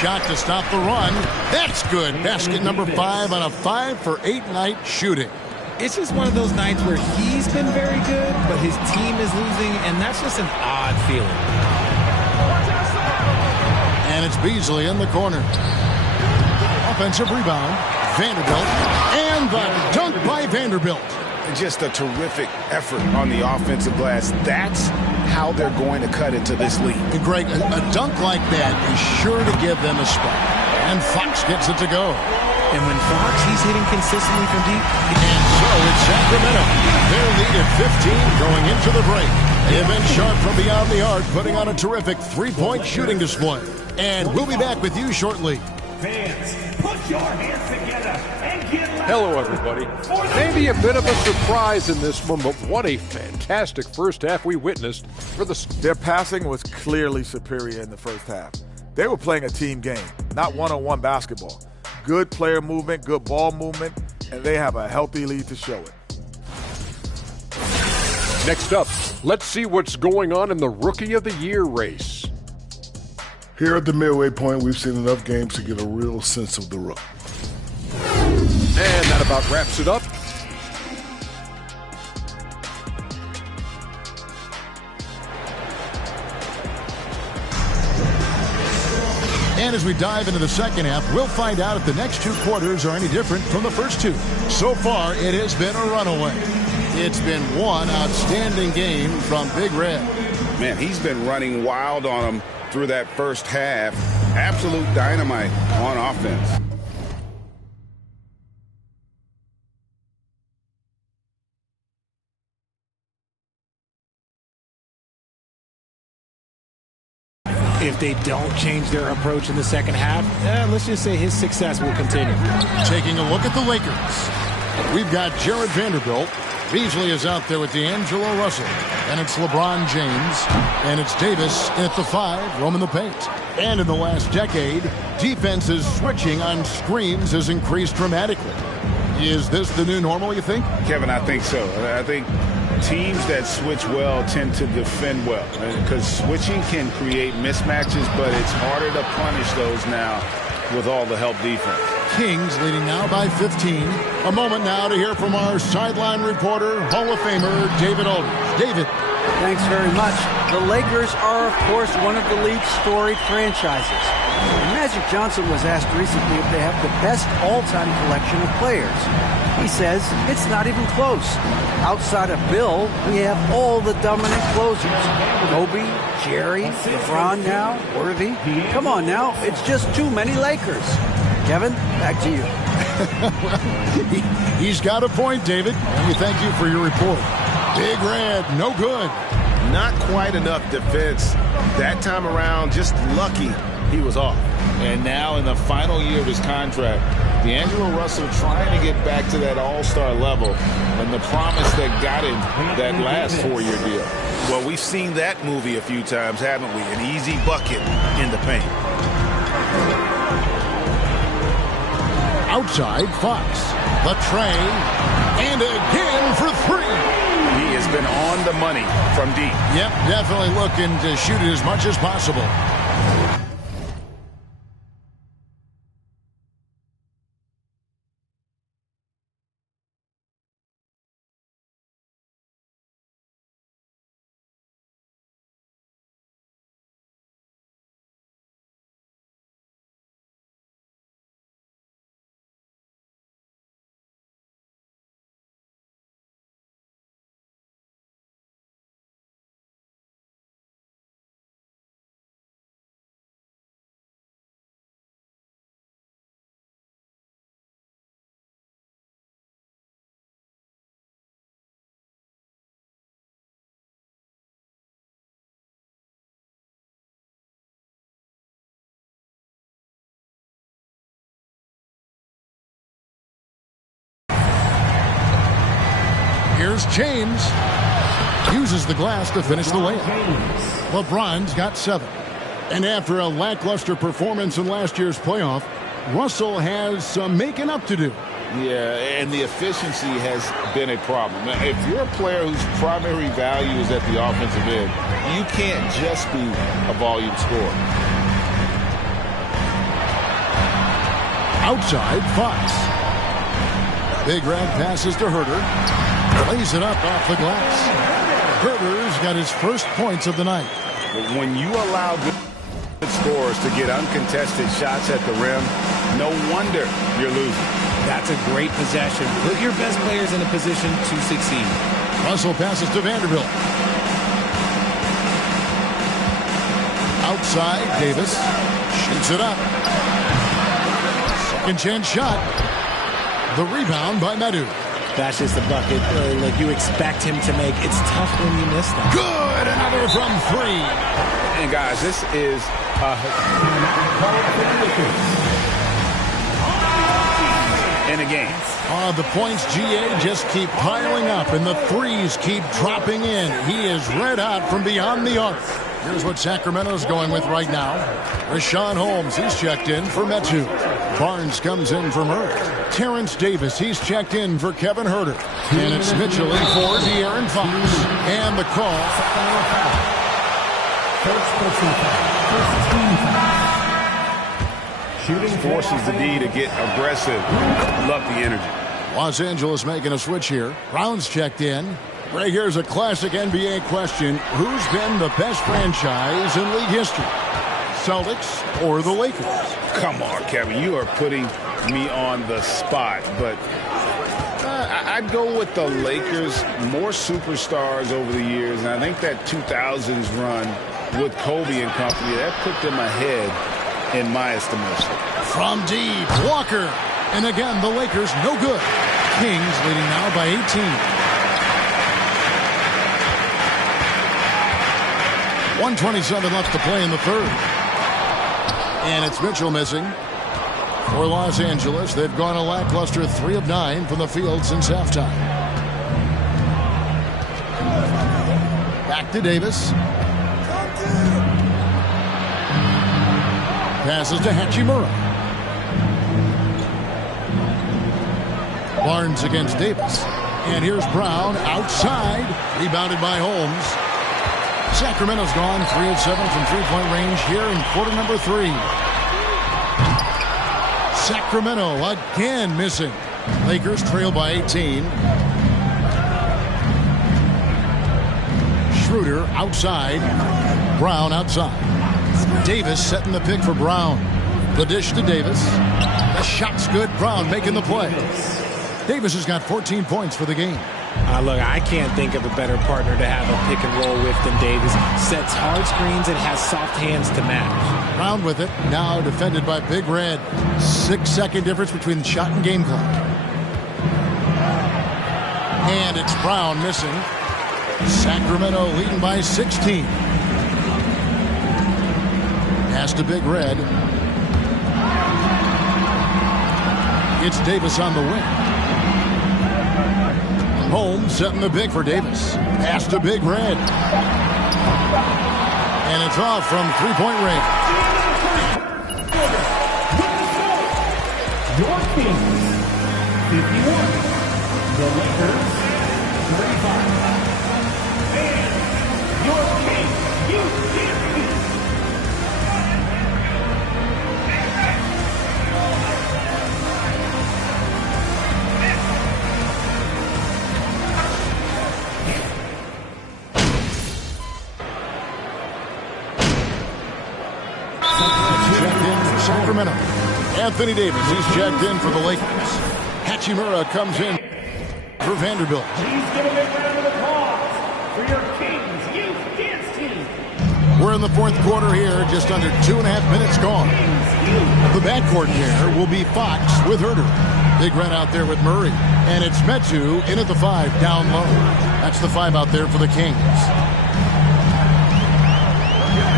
Shot to stop the run. That's good. Basket number 5 on a 5-for-8 night shooting. It's just one of those nights where he's been very good, but his team is losing, and that's just an odd feeling. And it's Beasley in the corner. Offensive rebound. Vanderbilt. And the dunk by Vanderbilt. Just a terrific effort on the offensive glass. That's how they're going to cut into this lead. And Greg, a dunk like that is sure to give them a spark. And Fox gets it to go. And when Fox, he's hitting consistently from deep. And so it's Sacramento. Their lead at 15 going into the break. Evan Sharp from beyond the arc putting on a terrific three-point shooting display. And we'll be back with you shortly. Fans, put your hands together and get loud. Hello, everybody. Maybe a bit of a surprise in this one, but what a fantastic first half we witnessed for the... Their passing was clearly superior in the first half. They were playing a team game, not one-on-one basketball. Good player movement, good ball movement, and they have a healthy lead to show it. Next up, let's see what's going on in the Rookie of the Year race. Here at the midway point, we've seen enough games to get a real sense of the rook. And that about wraps it up. And as we dive into the second half, we'll find out if the next two quarters are any different from the first two. So far, it has been a runaway. It's been one outstanding game from Big Red. Man, he's been running wild on them through that first half. Absolute dynamite on offense. If they don't change their approach in the second half, let's just say his success will continue. Taking a look at the Lakers. We've got Jared Vanderbilt. Beasley is out there with D'Angelo Russell. And it's LeBron James. And it's Davis at the 5, roaming the paint. And in the last decade, defenses switching on screens has increased dramatically. Is this the new normal, you think? Kevin, I think so. I think teams that switch well tend to defend well, because switching can create mismatches, but it's harder to punish those now with all the help defense. Kings leading now by 15. A moment now to hear from our sideline reporter, Hall of Famer David Aldridge. David. Thanks very much. The Lakers are, of course, one of the league's storied franchises. And Magic Johnson was asked recently if they have the best all-time collection of players. He says it's not even close. Outside of Bill, we have all the dominant closers. Kobe, Jerry, LeBron now, Worthy. Come on now, it's just too many Lakers. Kevin, back to you. He's got a point, David. And we thank you for your report. Big Red, no good. Not quite enough defense. That time around, just lucky he was off. And now in the final year of his contract, D'Angelo Russell trying to get back to that all-star level and the promise that got him that last 4-year deal. Well, we've seen that movie a few times, haven't we? An easy bucket in the paint. Outside, Fox. The tray. And again for three. He has been on the money from deep. Yep, definitely looking to shoot it as much as possible. Here's James. Uses the glass to finish the layup. LeBron's got 7. And after a lackluster performance in last year's playoff, Russell has some making up to do. Yeah, and the efficiency has been a problem. If you're a player whose primary value is at the offensive end, you can't just be a volume scorer. Outside, Fox. Big Red passes to Herter. Lays it up off the glass. Herter's got his first points of the night. When you allow good scorers to get uncontested shots at the rim, no wonder you're losing. That's a great possession. Put your best players in a position to succeed. Russell passes to Vanderbilt. Outside, Davis shoots it up. Second chance shot. The rebound by Madu. That's just a bucket like you expect him to make. It's tough when you miss that. Good, another from 3. And guys, this is in a game. The points, GA, just keep piling up, and the threes keep dropping in. He is red hot from beyond the arc. Here's what Sacramento's going with right now. Rashawn Holmes, he's checked in for Metu. Barnes comes in for Murray. Terrence Davis, he's checked in for Kevin Herter. And it's Mitchell in for De'Aaron Fox. And the call. Shooting forces the D to get aggressive. Love the energy. Los Angeles making a switch here. Brown's checked in. Right here's a classic NBA question. Who's been the best franchise in league history? Celtics or the Lakers? Come on, Kevin. You are putting me on the spot. But I'd go with the Lakers. More superstars over the years. And I think that 2000s run with Kobe and company, that put them ahead in my estimation. From deep, Walker. And again, the Lakers no good. Kings leading now by 18. 1:27 left to play in the third. And it's Mitchell missing for Los Angeles. They've gone a lackluster 3 of 9 from the field since halftime. Back to Davis. Passes to Hachimura. Barnes against Davis. And here's Brown outside. Rebounded by Holmes. Sacramento's gone 3 of 7 from three-point range here in quarter number 3. Sacramento again missing. Lakers trail by 18. Schroeder outside. Brown outside. Davis setting the pick for Brown. The dish to Davis. The shot's good. Brown making the play. Davis has got 14 points for the game. Look, I can't think of a better partner to have a pick and roll with than Davis. Sets hard screens and has soft hands to match. Brown with it. Now defended by Big Red. 6-second difference between the shot and game clock. And it's Brown missing. Sacramento leading by 16. Pass to Big Red. It's Davis on the wing. Holmes setting the big for Davis. Pass to Big Red. And it's off from three-point range. Your Kings, 51. The Lakers, 35. And your Kings, you Sacramento. Anthony Davis, he's checked in for the Lakers. Hachimura comes in for Vanderbilt. Please give a big round of applause for your Kings Youth Dance Team. We're in the fourth quarter here, just under 2.5 minutes gone. The backcourt pair will be Fox with Herter. Big Red out there with Murray. And it's Metu in at the 5, down low. That's the 5 out there for the Kings.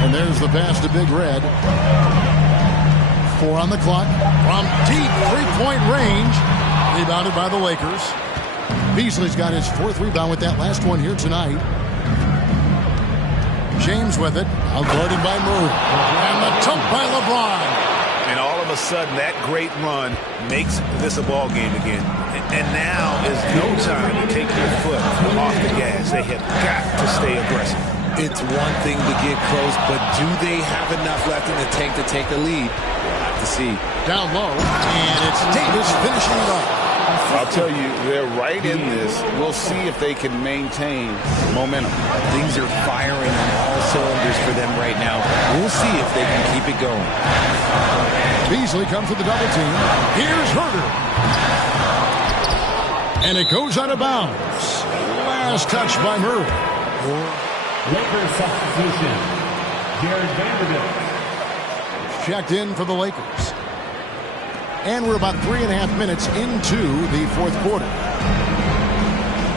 And there's the pass to Big Red. 4 on the clock. From deep three-point range. Rebounded by the Lakers. Beasley's got his 4th rebound with that last one here tonight. James with it. Outguarded by Murray. And the tump by LeBron. And all of a sudden, that great run makes this a ball game again. And now is no time to take your foot off the gas. They have got to stay aggressive. It's one thing to get close, but do they have enough left in the tank to take a lead? We'll have to see. Down low, and it's Davis finishing it up. I'll tell you, they're right in this. We'll see if they can maintain momentum. Things are firing on all cylinders for them right now. We'll see if they can keep it going. Beasley comes with the double team. Here's Herter. And it goes out of bounds. Last touch by Murray. Lakers substitution. Jared Vanderbilt. Checked in for the Lakers. And we're about 3.5 minutes into the fourth quarter.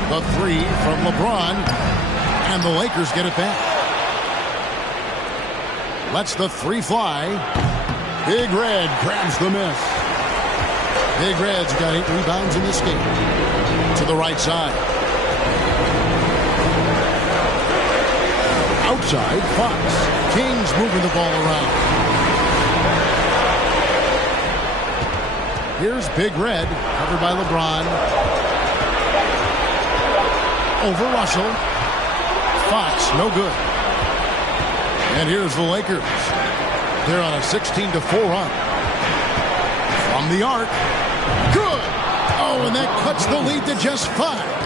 The 3 from LeBron. And the Lakers get it back. Lets the 3 fly. Big Red grabs the miss. Big Red's got 8 rebounds in this game. To the right side. Outside, Fox. Kings moving the ball around. Here's Big Red, covered by LeBron. Over Russell. Fox, no good. And here's the Lakers. They're on a 16-4 run. From the arc. Good! Oh, and that cuts the lead to just 5.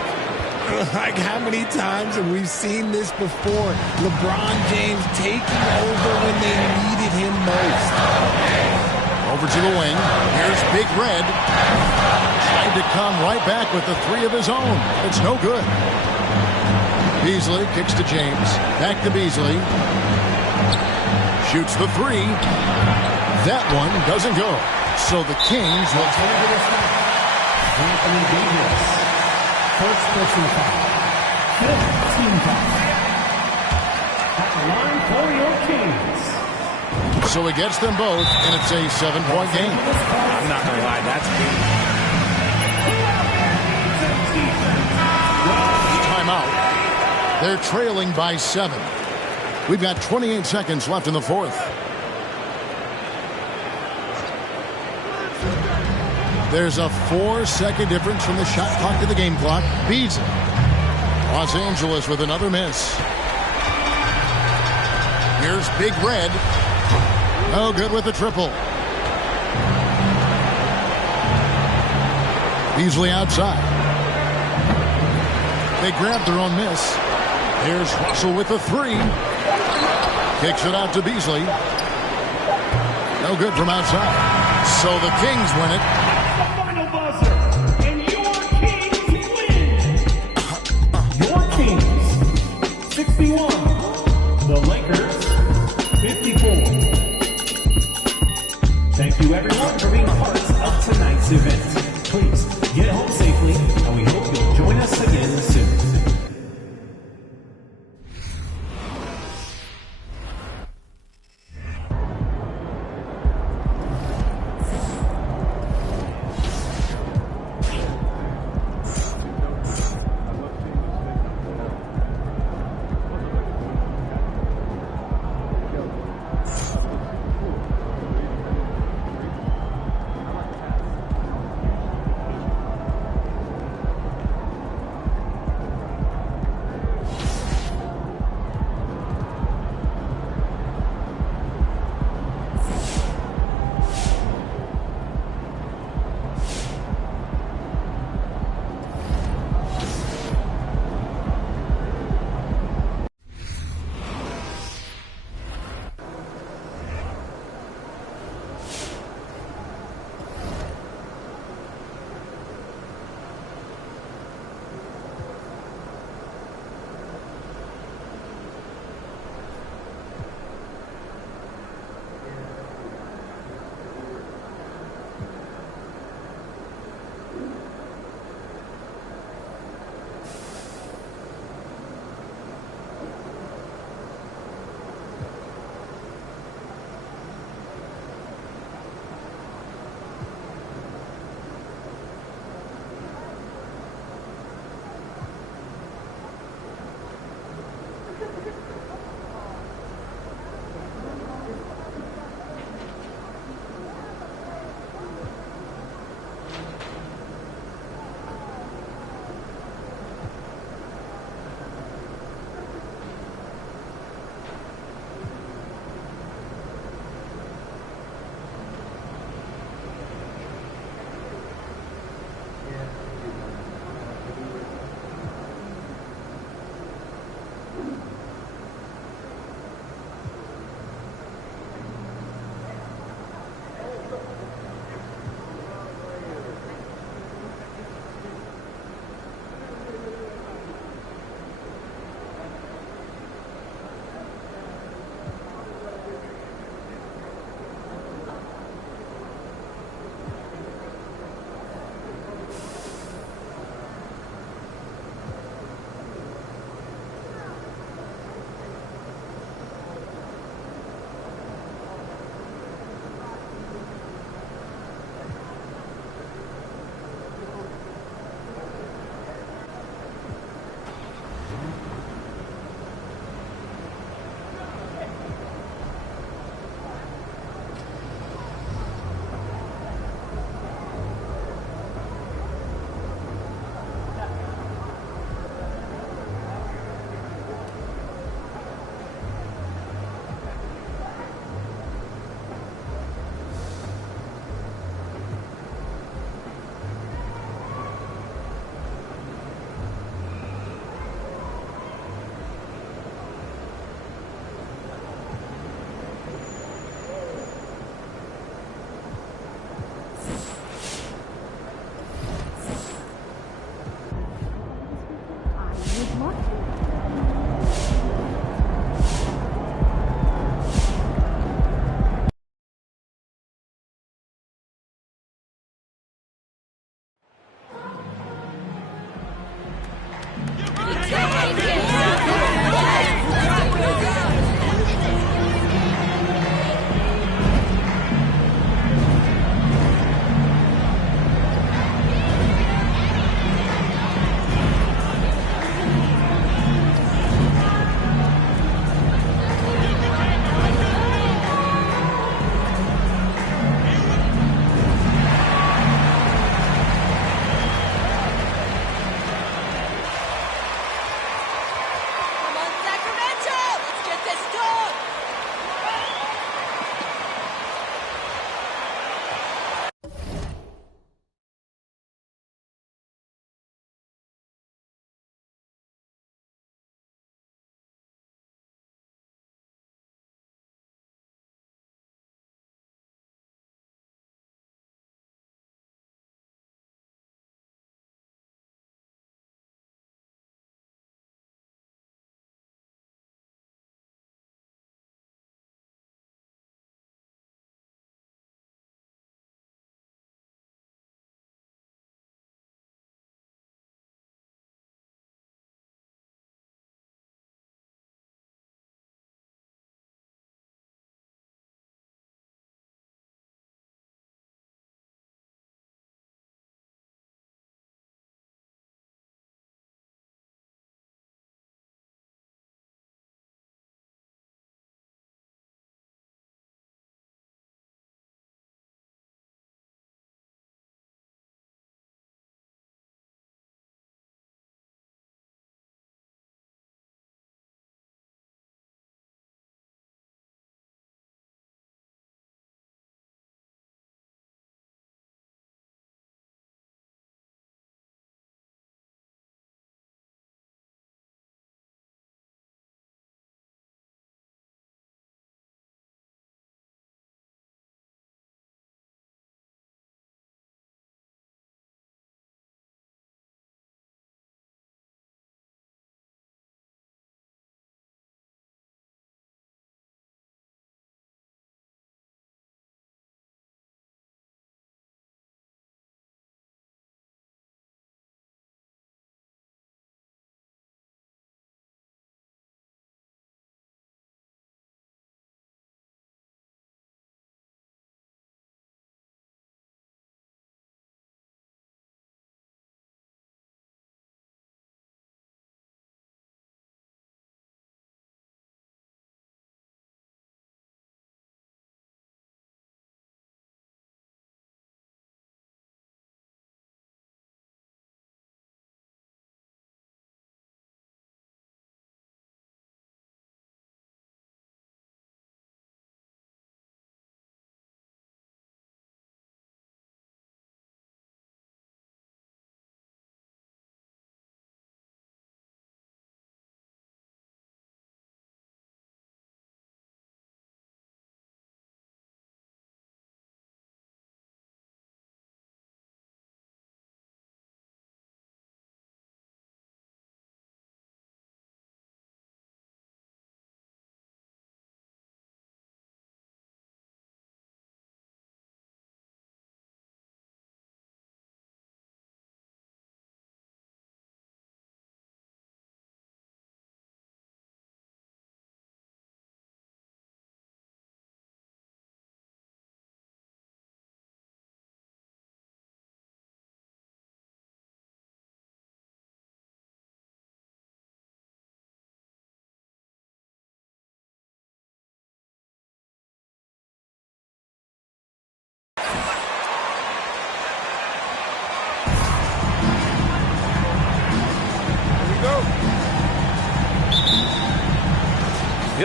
Like, how many times have we seen this before? LeBron James taking over when they needed him most. Over to the wing. Here's Big Red. Tried to come right back with the 3 of his own. It's no good. Beasley kicks to James. Back to Beasley. Shoots the 3. That one doesn't go. So the Kings will take it. Anthony Davis. First person foul. 5th team foul. At the line for your Kings. So it gets them both, and it's a 7-point game. I'm not going to lie, that's big. Timeout. They're trailing by 7. We've got 28 seconds left in the fourth. There's a 4-second difference from the shot clock to the game clock. Beasley. Los Angeles with another miss. Here's Big Red. No good with the triple. Beasley outside. They grabbed their own miss. Here's Russell with the 3. Kicks it out to Beasley. No good from outside. So the Kings win it. Final buzzer, and your Kings win. Your Kings, 61. The Lakers, 54. Thank you, everyone, for being part of tonight's event. Please get home safely, and we hope you'll join us again soon.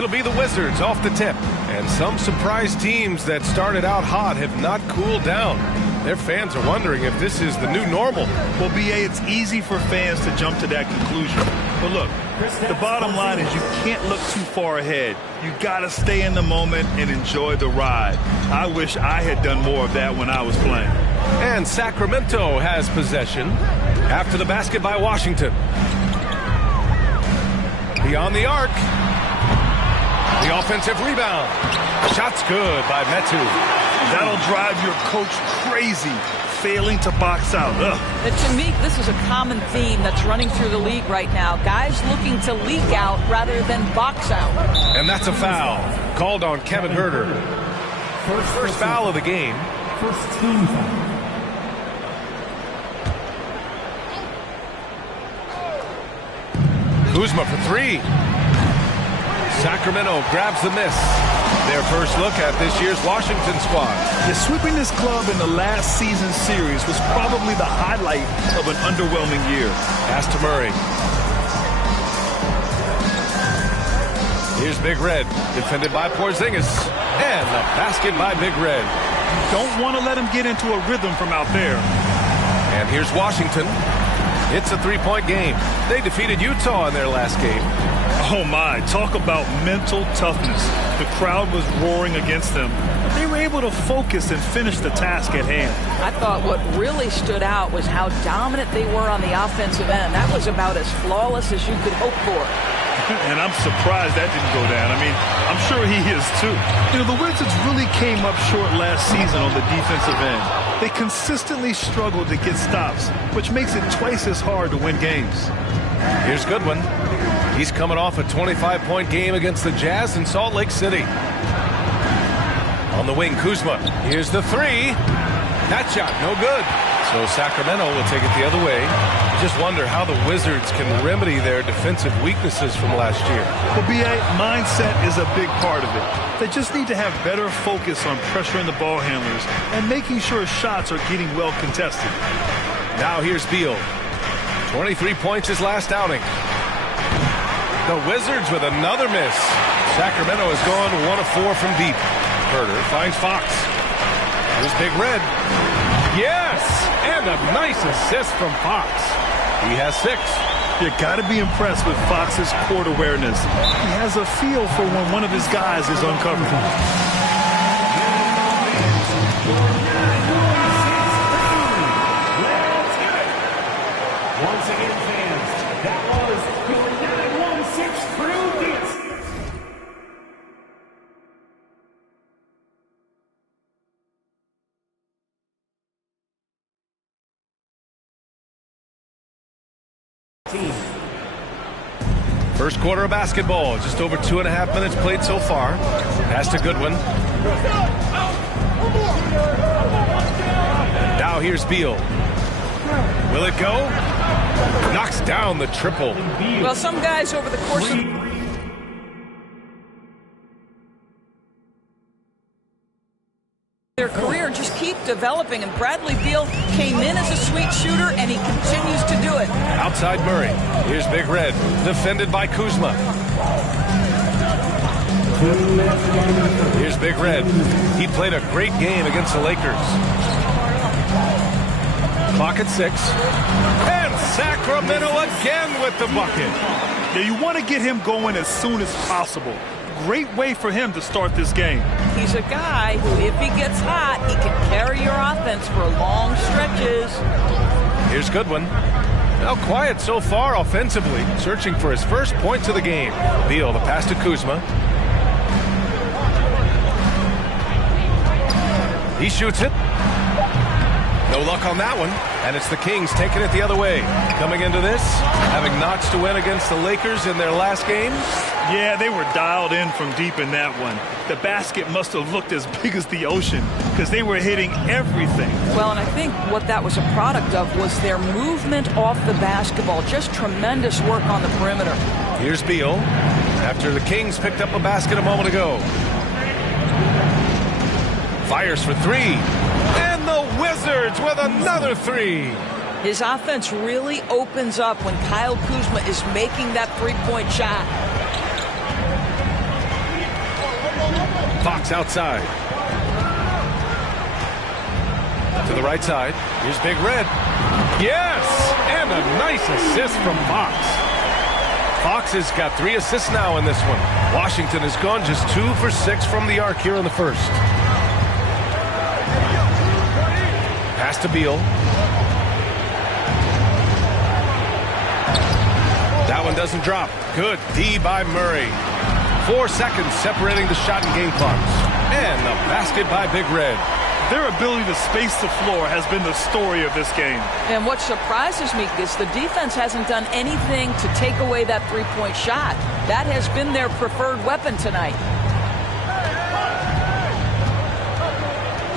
It'll be the Wizards off the tip. And some surprise teams that started out hot have not cooled down. Their fans are wondering if this is the new normal. Well, B.A., it's easy for fans to jump to that conclusion. But look, the bottom line is you can't look too far ahead. You got to stay in the moment and enjoy the ride. I wish I had done more of that when I was playing. And Sacramento has possession after the basket by Washington. Beyond the arc. The offensive rebound. Shot's good by Metu. That'll drive your coach crazy, failing to box out. But to me, this is a common theme that's running through the league right now. Guys looking to leak out rather than box out. And that's a foul called on Kevin Huerter. First foul of the game. First team foul. Kuzma for three. Sacramento grabs the miss. Their first look at this year's Washington squad. Yeah, sweeping this club in the last season's series was probably the highlight of an underwhelming year. Pass to Murray. Here's Big Red, defended by Porzingis. And the basket by Big Red. You don't want to let him get into a rhythm from out there. And here's Washington. It's a three-point game. They defeated Utah in their last game. Oh my, talk about mental toughness. The crowd was roaring against them. They were able to focus and finish the task at hand. I thought what really stood out was how dominant they were on the offensive end. That was about as flawless as you could hope for. And I'm surprised that didn't go down. I mean, I'm sure he is too. You know, the Wizards really came up short last season on the defensive end. They consistently struggled to get stops, which makes it twice as hard to win games. Here's Goodwin. He's coming off a 25-point game against the Jazz in Salt Lake City. On the wing, Kuzma. Here's the three. That shot, no good. So Sacramento will take it the other way. I just wonder how the Wizards can remedy their defensive weaknesses from last year. Well, B.A., mindset is a big part of it. They just need to have better focus on pressuring the ball handlers and making sure shots are getting well contested. Now here's Beal. 23 points his last outing. The Wizards with another miss. Sacramento has gone 1 of 4 from deep. Huerter finds Fox. Here's Big Red. Yes! And a nice assist from Fox. He has 6. You got to be impressed with Fox's court awareness. He has a feel for when one of his guys is uncovered. Once again, fans, that was your 916 Crew Dance. First quarter of basketball, just over 2.5 minutes played so far. Pass to Goodwin. Now here's Beal. Will it go? Knocks down the triple. Well, some guys over the course of their career just keep developing, and Bradley Beal came in as a sweet shooter, and he continues to do it. Outside Murray. Here's Big Red, defended by Kuzma. Here's Big Red. He played a great game against the Lakers. Clock at 6. And Sacramento again with the bucket. Now you want to get him going as soon as possible. Great way for him to start this game. He's a guy who, if he gets hot, he can carry your offense for long stretches. Here's Goodwin. Now quiet so far offensively, searching for his first points of the game. Beal, the pass to Kuzma. He shoots it. No luck on that one. And it's the Kings taking it the other way. Coming into this, having notched to win against the Lakers in their last game. Yeah, they were dialed in from deep in that one. The basket must have looked as big as the ocean because they were hitting everything. Well, and I think what that was a product of was their movement off the basketball. Just tremendous work on the perimeter. Here's Beal after the Kings picked up a basket a moment ago. Fires for 3. And the Wizards with another 3. His offense really opens up when Kyle Kuzma is making that three-point shot. Fox outside. To the right side. Here's Big Red. Yes! And a nice assist from Fox. Fox has got 3 assists now in this one. Washington has gone just 2 for 6 from the arc here in the first. Pass to Beal. That one doesn't drop. Good D by Murray. 4 seconds separating the shot and game clocks. And the basket by Big Red. Their ability to space the floor has been the story of this game. And what surprises me is the defense hasn't done anything to take away that three-point shot. That has been their preferred weapon tonight.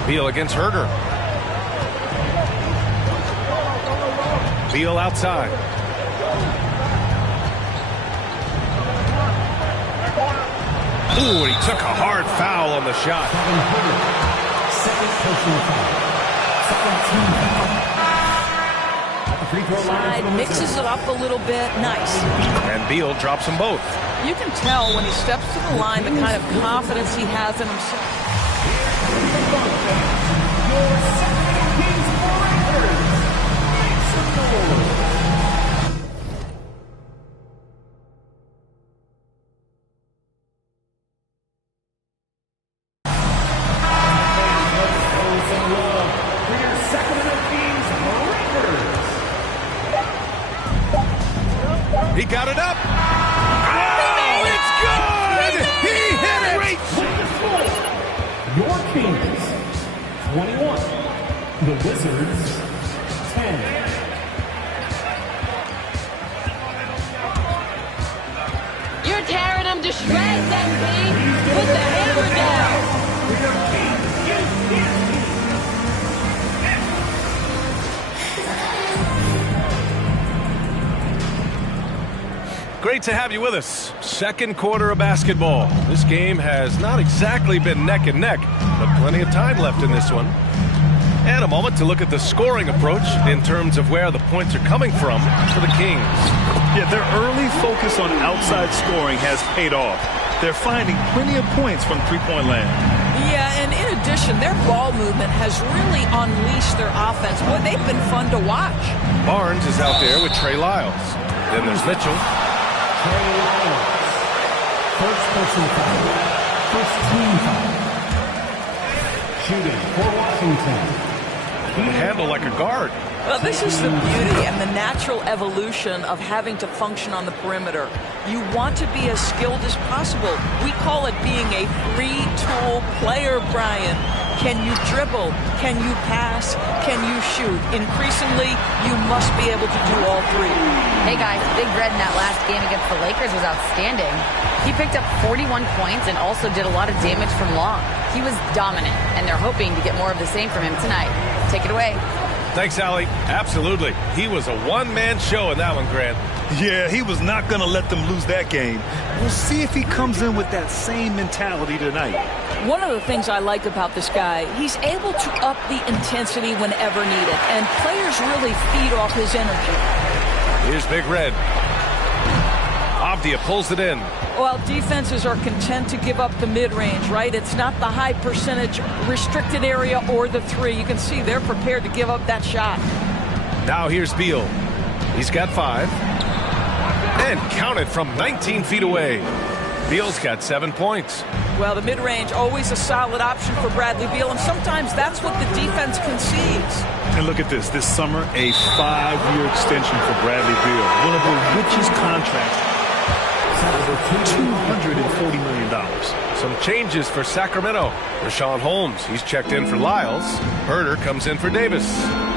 Beal against Herder. Beal outside. Ooh, he took a hard foul on the shot. Side mixes it up a little bit. Nice. And Beal drops them both. You can tell when he steps to the line the kind of confidence he has in himself. He got it up. Oh, it's good! He hit it! Your Kings, 21. The Wizards, 10. You're tearing them to shreds, MP. Put the hammer down. Great to have you with us. Second quarter of basketball. This game has not exactly been neck and neck, but plenty of time left in this one. And a moment to look at the scoring approach in terms of where the points are coming from for the Kings. Yeah, their early focus on outside scoring has paid off. They're finding plenty of points from three-point land. Yeah, and in addition, their ball movement has really unleashed their offense. Boy, they've been fun to watch. Barnes is out there with Trey Lyles. Then there's Mitchell. Trey Lyles. First person foul. First team foul. Shooting for Washington. Handle like a guard. Well, this is the beauty and the natural evolution of having to function on the perimeter. You want to be as skilled as possible. We call it being a free-tool player, Brian. Can you dribble? Can you pass? Can you shoot? Increasingly, you must be able to do all three. Hey, guys, Big Red in that last game against the Lakers was outstanding. He picked up 41 points and also did a lot of damage from long. He was dominant, and they're hoping to get more of the same from him tonight. Take it away. Thanks, Allie. Absolutely. He was a one-man show in that one, Grant. Yeah, he was not going to let them lose that game. We'll see if he comes in with that same mentality tonight. One of the things I like about this guy, he's able to up the intensity whenever needed, and players really feed off his energy. Here's Big Red. Avdia pulls it in. Well, defenses are content to give up the mid-range, right? It's not the high percentage restricted area or the three. You can see they're prepared to give up that shot. Now here's Beal. He's got 5. And counted from 19 feet away. Beal's got 7 points. Well, the mid-range, always a solid option for Bradley Beal, and sometimes that's what the defense concedes. And look at this summer, a 5-year extension for Bradley Beal. One of the richest contracts. Over $240 million. Some changes for Sacramento. Rashawn Holmes, he's checked in for Lyles. Herder comes in for Davis.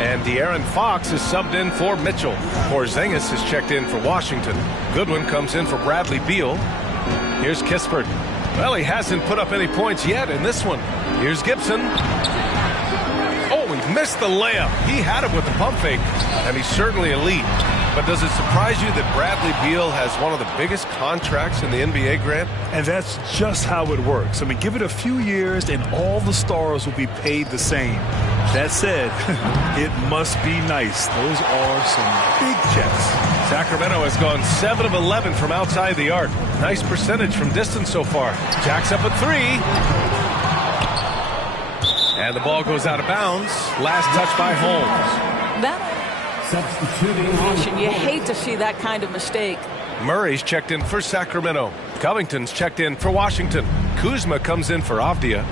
And De'Aaron Fox is subbed in for Mitchell. Porzingis is checked in for Washington. Goodwin comes in for Bradley Beal. Here's Kispert. Well, he hasn't put up any points yet in this one. Here's Gibson. Oh, he missed the layup. He had it with the pump fake, and he's certainly elite. But does it surprise you that Bradley Beal has one of the biggest contracts in the NBA, Grant? And that's just how it works. I mean, give it a few years and all the stars will be paid the same. That said, it must be nice. Those are some big checks. Sacramento has gone 7 of 11 from outside the arc. Nice percentage from distance so far. Jacks up at 3. And the ball goes out of bounds. Last touch by Holmes. You hate to see that kind of mistake. Murray's checked in for Sacramento. Covington's checked in for Washington. Kuzma comes in for Avdia.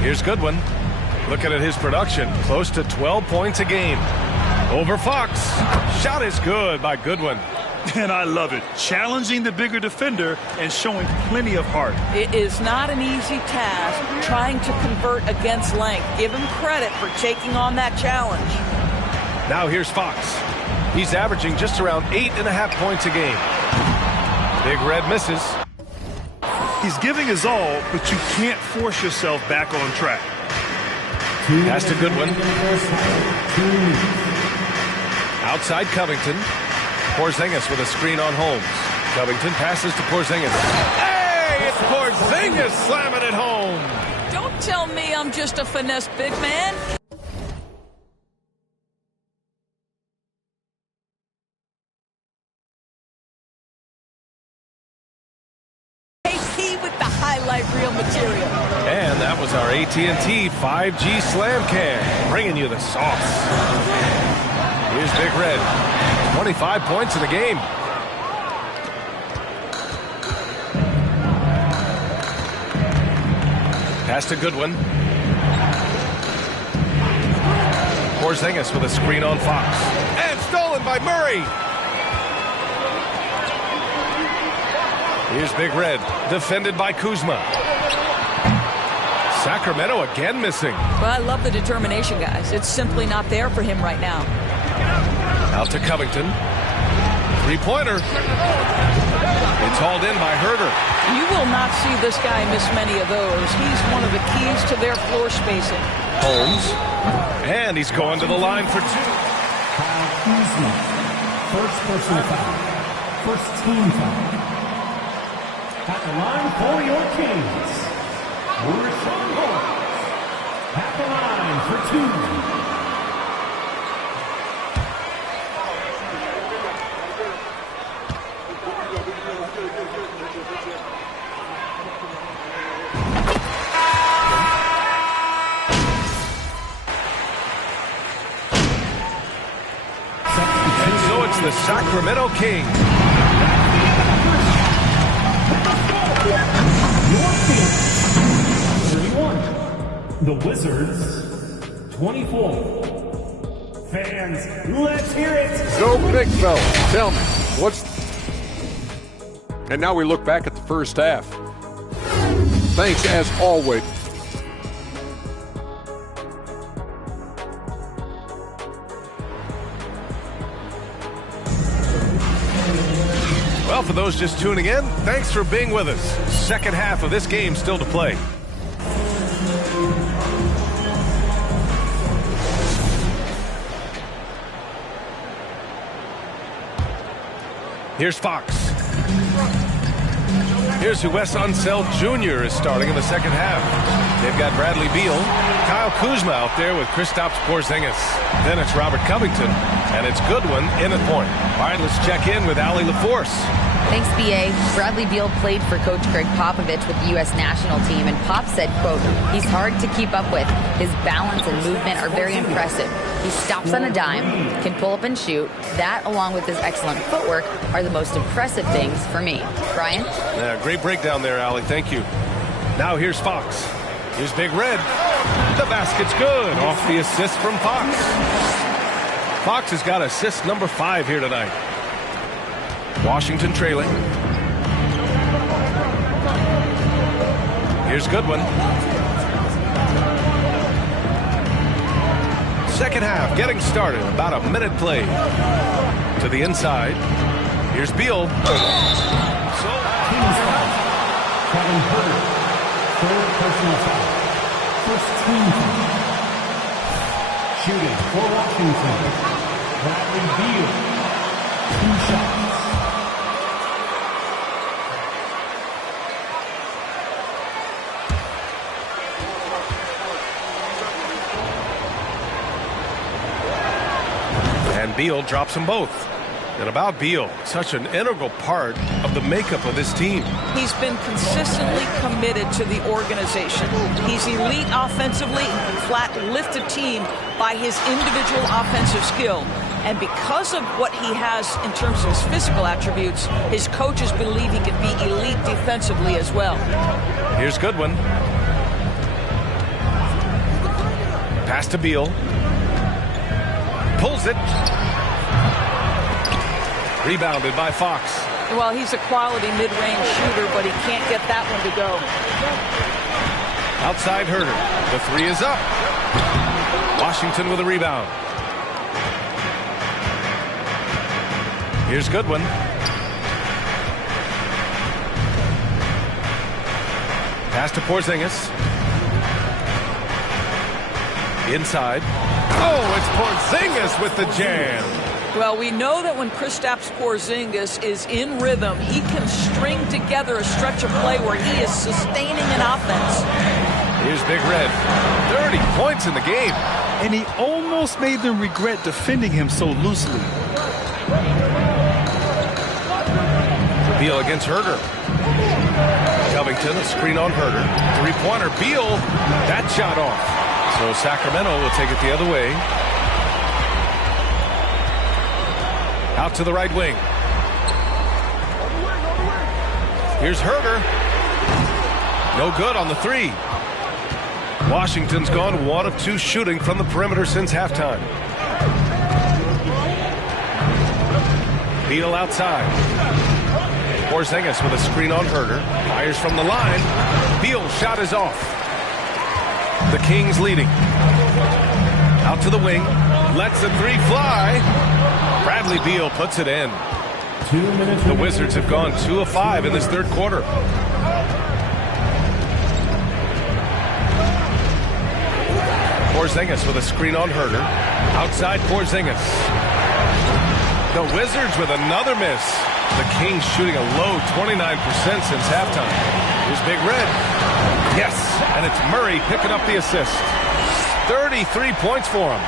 Here's Goodwin. Looking at his production, close to 12 points a game. Over Fox. Shot is good by Goodwin. And I love it. Challenging the bigger defender and showing plenty of heart. It is not an easy task trying to convert against length. Give him credit for taking on that challenge. Now here's Fox. He's averaging just around 8.5 points a game. Big Red misses. He's giving his all, but you can't force yourself back on track. Pass to Goodwin. Outside Covington. Porzingis with a screen on Holmes. Covington passes to Porzingis. Hey, it's Porzingis slamming it home. Don't tell me I'm just a finesse big man. KP with the highlight reel material. And that was our AT&T 5G Slam Cam, bringing you the sauce. Here's Big Red. 25 points in the game. Pass to Goodwin. Porzingis with a screen on Fox. And stolen by Murray. Here's Big Red. Defended by Kuzma. Sacramento again missing. Well, I love the determination, guys. It's simply not there for him right now. Out to Covington. Three-pointer. It's hauled in by Herter. You will not see this guy miss many of those. He's one of the keys to their floor spacing. Holmes. And he's going to the line for two. Kyle Kuzma. First personal foul. First team foul. At the line for your Kings, Rashawn Holmes. At the line for two. The Sacramento Kings. Your Kings, 31. The Wizards, 24. Fans, let's hear it. So, big fella, tell me, what's... And now we look back at the first half. Thanks, as always. Well, for those just tuning in, thanks for being with us. Second half of this game still to play. Here's Fox. Here's who Wes Unseld Jr. is starting in the second half. They've got Bradley Beal, Kyle Kuzma out there with Kristaps Porzingis. Then it's Robert Covington, and it's Goodwin in at point. All right, let's check in with Allie LaForce. Thanks, B.A. Bradley Beal played for Coach Greg Popovich with the U.S. national team, and Pop said, quote, he's hard to keep up with. His balance and movement are very impressive. He stops on a dime, can pull up and shoot. That, along with his excellent footwork, are the most impressive things for me. Brian? Yeah, great breakdown there, Allie. Thank you. Now here's Fox. Here's Big Red. The basket's good. Off the assist from Fox. Fox has got assist number 5 here tonight. Washington trailing. Here's Goodwin. Second half getting started. About a minute played. To the inside. Here's Beal. Kevin Herter. Third personal foul. First team foul. Shooting for Washington. Bradley Beal. 2 shots. And Beal drops them both. And about Beal, such an integral part of the makeup of this team. He's been consistently committed to the organization. He's elite offensively and can flat lift a team by his individual offensive skill. And because of what he has in terms of his physical attributes, his coaches believe he can be elite defensively as well. Here's Goodwin. Pass to Beal. Pulls it. Rebounded by Fox. Well, he's a quality mid-range shooter, but he can't get that one to go. Outside Herder. The three is up. Washington with a rebound. Here's Goodwin. Pass to Porzingis. Inside. Oh, it's Porzingis with the jam. Well, we know that when Kristaps Porzingis is in rhythm, he can string together a stretch of play where he is sustaining an offense. Here's Big Red. 30 points in the game. And he almost made them regret defending him so loosely. Beal against Herder. Covington, a screen on Herder. Three-pointer, Beal. That shot off. So Sacramento will take it the other way. Out to the right wing. Here's Herder. No good on the three. Washington's gone 1 of 2 shooting from the perimeter since halftime. Beal outside. Porzingis with a screen on Herder. Fires from the line. Beal's shot is off. The Kings leading. Out to the wing. Lets the three fly. Bradley Beal puts it in. The Wizards have gone 2 of 5 in this third quarter. Porzingis with a screen on Herder. Outside Porzingis. The Wizards with another miss. The Kings shooting a low 29% since halftime. Here's Big Red. Yes, and it's Murray picking up the assist. 33 points for him.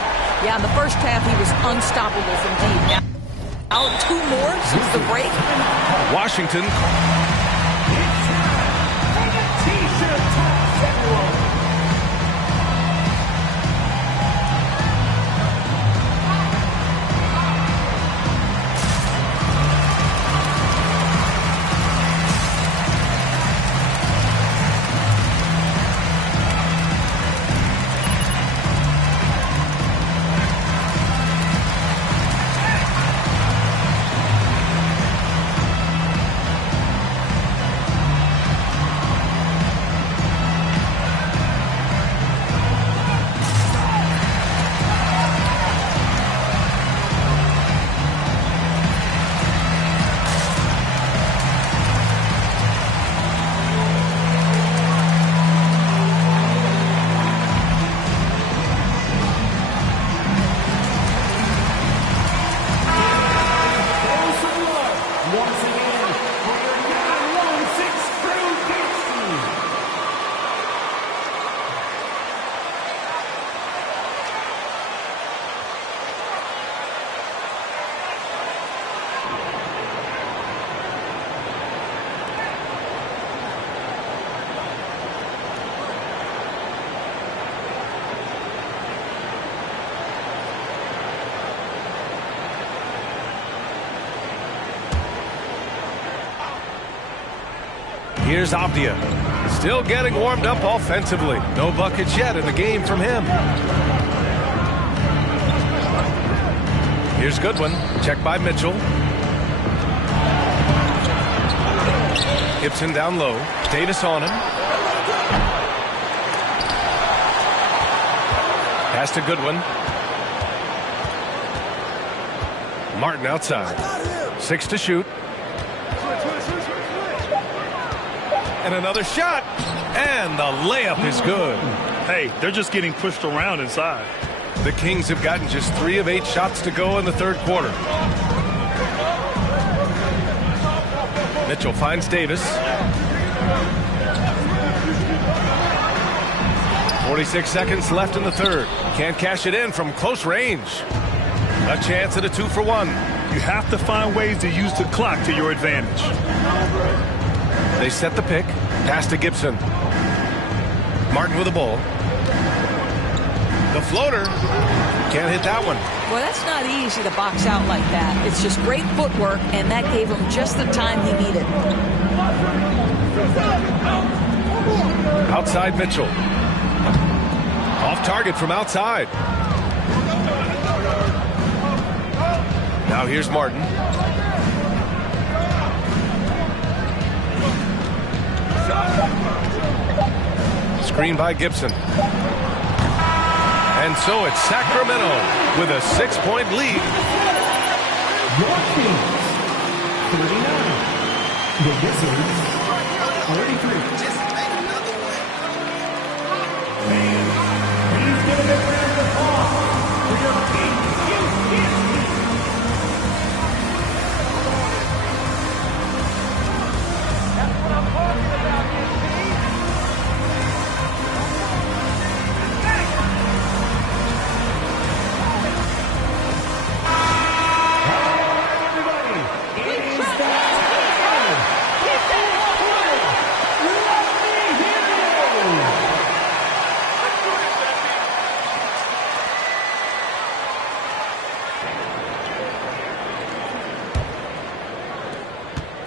Yeah, in the first half, he was unstoppable from deep. Now, 2 more since the break. Washington. Here's Avdia. Still getting warmed up offensively. No buckets yet in the game from him. Here's Goodwin. Check by Mitchell. Gibson down low. Davis on him. Pass to Goodwin. Martin outside. 6 to shoot. And another shot. And the layup is good. Hey, they're just getting pushed around inside. The Kings have gotten just 3 of 8 shots to go in the third quarter. Mitchell finds Davis. 46 seconds left in the third. Can't cash it in from close range. A chance at a 2-for-1. You have to find ways to use the clock to your advantage. They set the pick. Pass to Gibson. Martin with the ball. The floater. Can't hit that one. Well, that's not easy to box out like that. It's just great footwork, and that gave him just the time he needed. Outside Mitchell. Off target from outside. Now here's Martin. Screen by Gibson. And so it's Sacramento with a 6-point lead. Your Kings, 39. The Wizards, 33. And he's going to get round the ball for your Kings. That's what I'm talking about,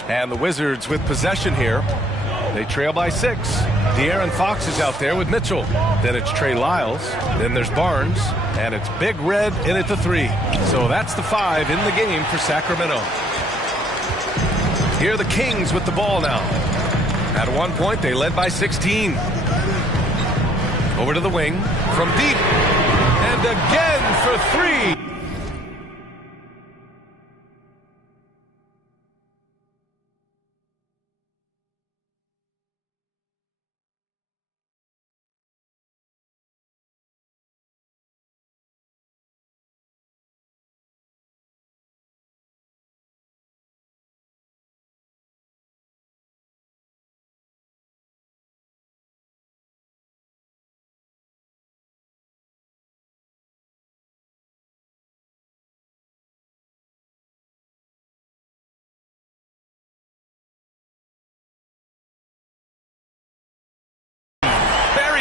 And the Wizards with possession here. They trail by 6. De'Aaron Fox is out there with Mitchell. Then it's Trey Lyles. Then there's Barnes. And it's Big Red in at the 3. So that's the 5 in the game for Sacramento. Here are the Kings with the ball now. At one point, they led by 16. Over to the wing. From deep. And again for 3.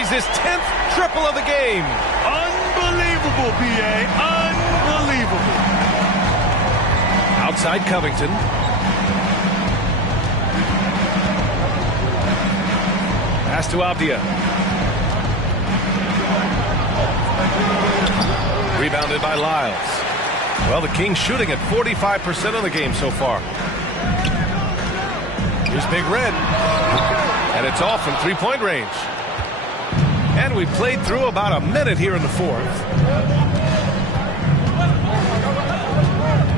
His 10th triple of the game. Unbelievable, B.A. Unbelievable. Outside Covington. Pass to Avdia. Rebounded by Lyles. Well, the Kings shooting at 45% of the game so far. Here's Big Red. And it's off from 3-point range. And we played through about a minute here in the 4th.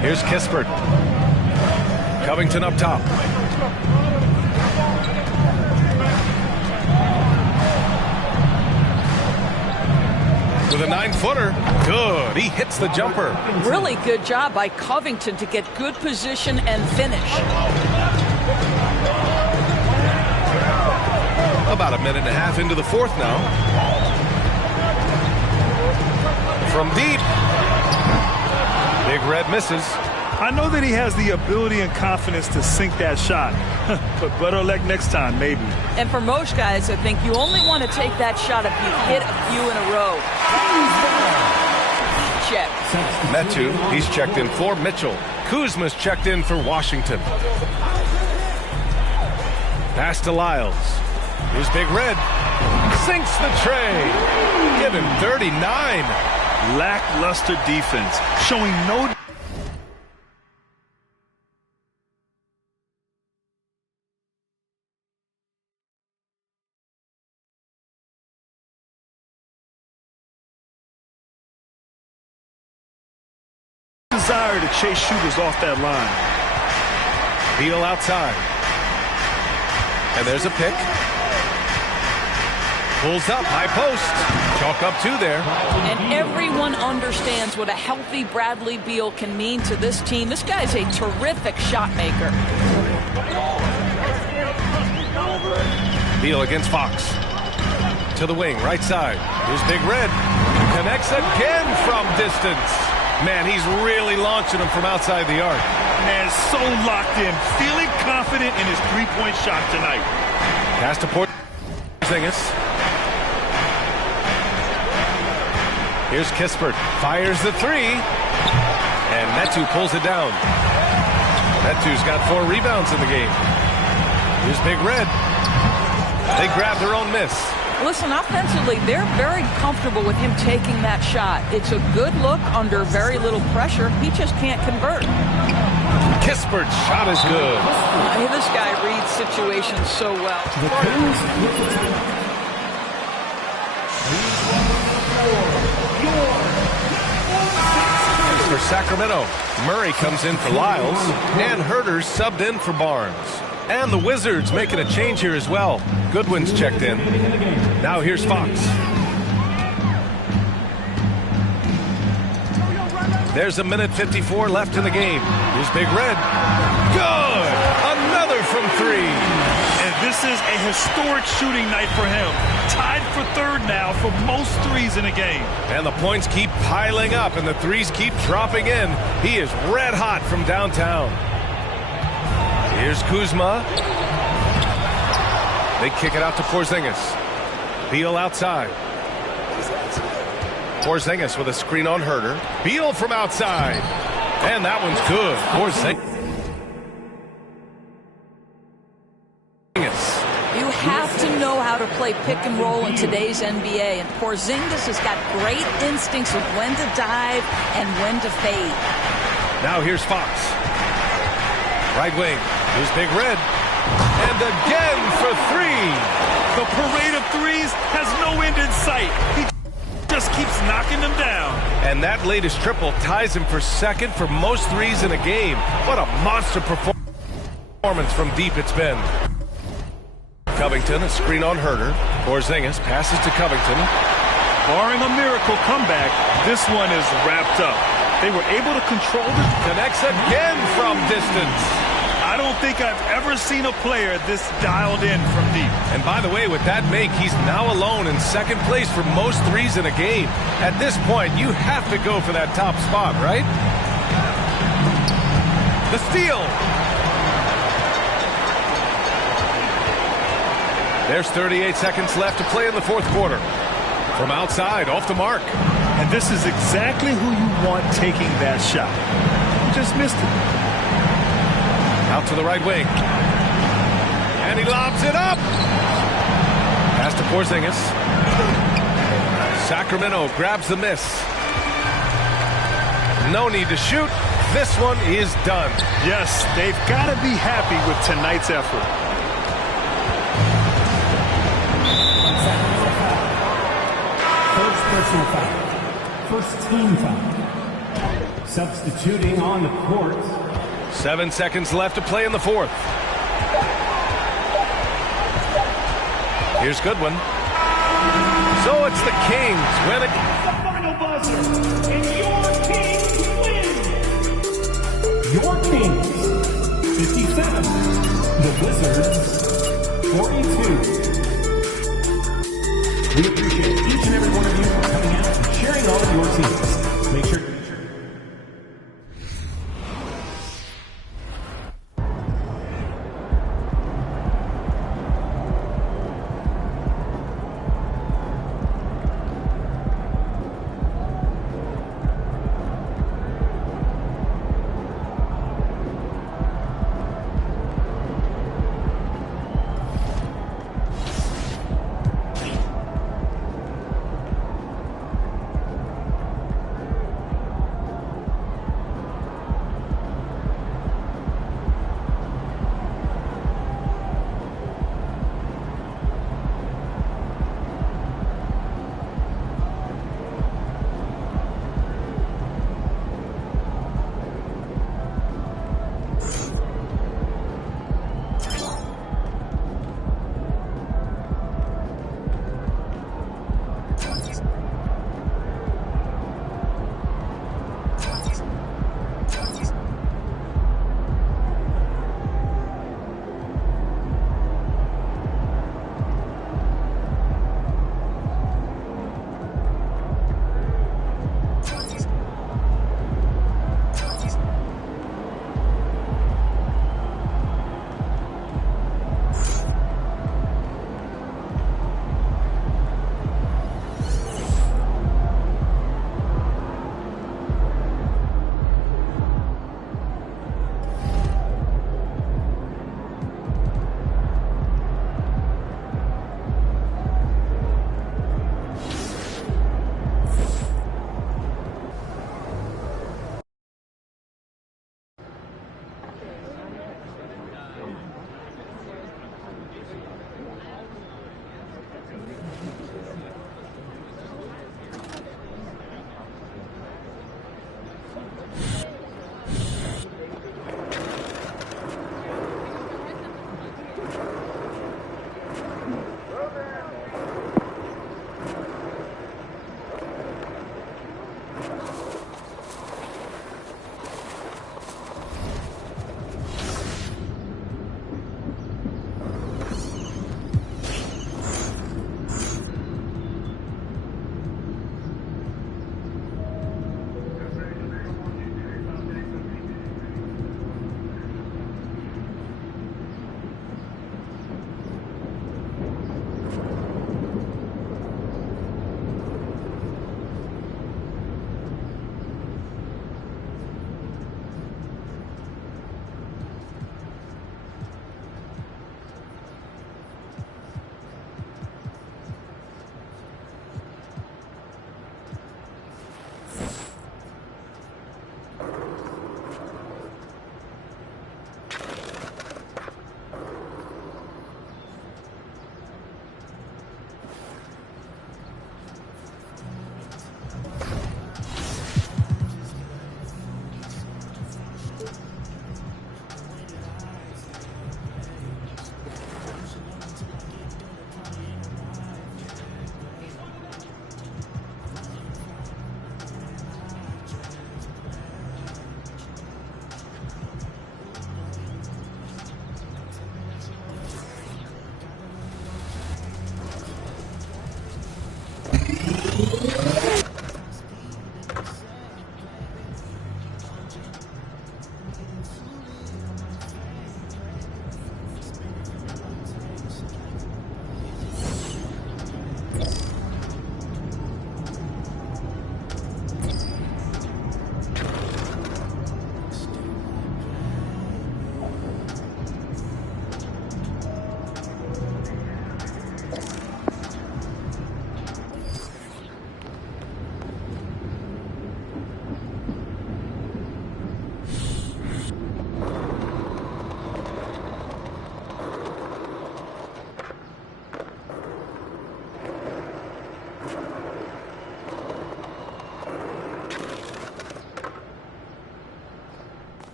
Here's Kispert. Covington up top. With a 9-footer. Good. He hits the jumper. Really good job by Covington to get good position and finish. About a minute and a half into the 4th now. From deep. Big Red misses. I know that he has the ability and confidence to sink that shot. But better luck next time, maybe. And for most guys, I think you only want to take that shot if you hit a few in a row. Check. Metu, he's checked in for Mitchell. Kuzma's checked in for Washington. Pass to Lyles. Here's Big Red. Sinks the tray. Give him 39. Lackluster defense. Showing no desire to chase shooters off that line. Beal outside. And there's a pick. Pulls up, high post. Chalk up 2 there. And everyone understands what a healthy Bradley Beal can mean to this team. This guy's a terrific shot maker. Beal against Fox. To the wing, right side. Here's Big Red. Connects again from distance. Man, he's really launching them from outside the arc. Man, so locked in, feeling confident in his three-point shot tonight. Pass to Porzingis. Here's Kispert. Fires the three. And Metu pulls it down. Metu's got 4 rebounds in the game. Here's Big Red. They grab their own miss. Listen, offensively, they're very comfortable with him taking that shot. It's a good look under very little pressure. He just can't convert. Kispert's shot is good. This guy reads situations so well. For Sacramento, Murray comes in for Lyles, and Herter's subbed in for Barnes. And the Wizards making a change here as well. Goodwin's checked in. Now here's Fox. There's 1:54 left in the game. Here's Big Red. Good! Another from 3. And this is a historic shooting night for him. Tied for 3rd now for most threes in a game. And the points keep piling up, and the threes keep dropping in. He is red hot from downtown. Here's Kuzma. They kick it out to Porzingis. Beal outside. Porzingis with a screen on Herter. Beal from outside. And that one's good. Porzingis. You have to know how to play pick and roll in today's NBA, and Porzingis has got great instincts of when to dive and when to fade. Now here's Fox. Right wing. Here's Big Red. And again for 3. The parade of threes has no end in sight. He just keeps knocking them down. And that latest triple ties him for 2nd for most threes in a game. What a monster performance from deep it's been. Covington, a screen on Herter. Porzingis passes to Covington. Barring a miracle comeback, this one is wrapped up. They were able to control the... Connects again from distance. I don't think I've ever seen a player this dialed in from deep. And by the way, with that make, he's now alone in 2nd place for most threes in a game. At this point, you have to go for that top spot, right? The steal. There's 38 seconds left to play in the 4th quarter. From outside, off the mark. And this is exactly who you want taking that shot. You just missed it. Out to the right wing. And he lobs it up. Pass to Porzingis. Sacramento grabs the miss. No need to shoot. This one is done. Yes, they've got to be happy with tonight's effort. First personal foul. First team foul. Substituting on the court. 7 seconds left to play in the 4th. Here's Goodwin. So it's the Kings winning. The final buzzer, and your Kings win. Your Kings, 57. The Wizards, 42. We appreciate each and every one of you for coming out and cheering on your teams. Make sure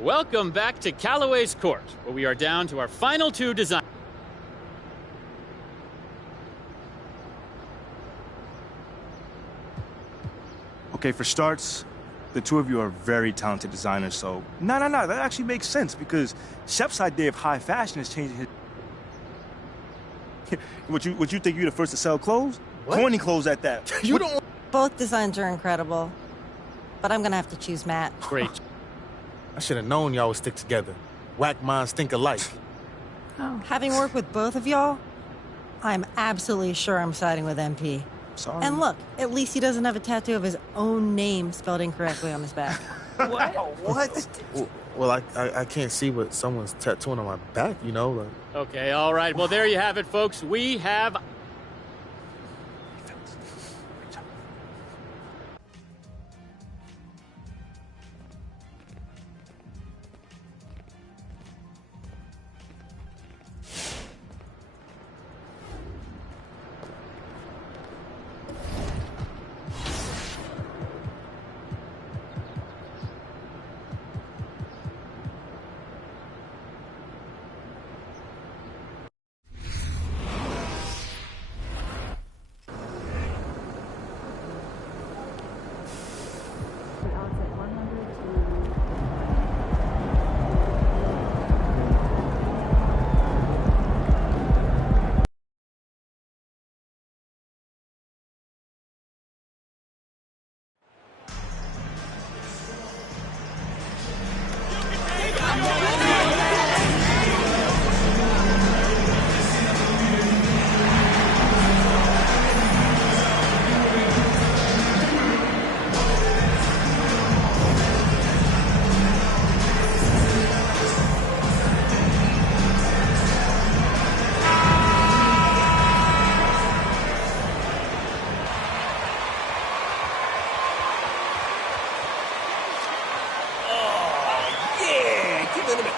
Welcome back to Callaway's Court, where we are down to our final 2 designs. Okay, for starts, the 2 of you are very talented designers, so no, that actually makes sense because Shep's idea of high fashion is changing his... Would you think you're the first to sell clothes? What? Corny clothes at that. You don't... Both designs are incredible, but I'm gonna have to choose Matt. Great. I should have known y'all would stick together. Whack minds think alike. Having worked with both of y'all, I'm absolutely sure I'm siding with MP. Sorry. And look, at least he doesn't have a tattoo of his own name spelled incorrectly on his back. What? Well, I can't see what someone's tattooing on my back, you know? Like... Okay, all right. Well, there you have it, folks. We have...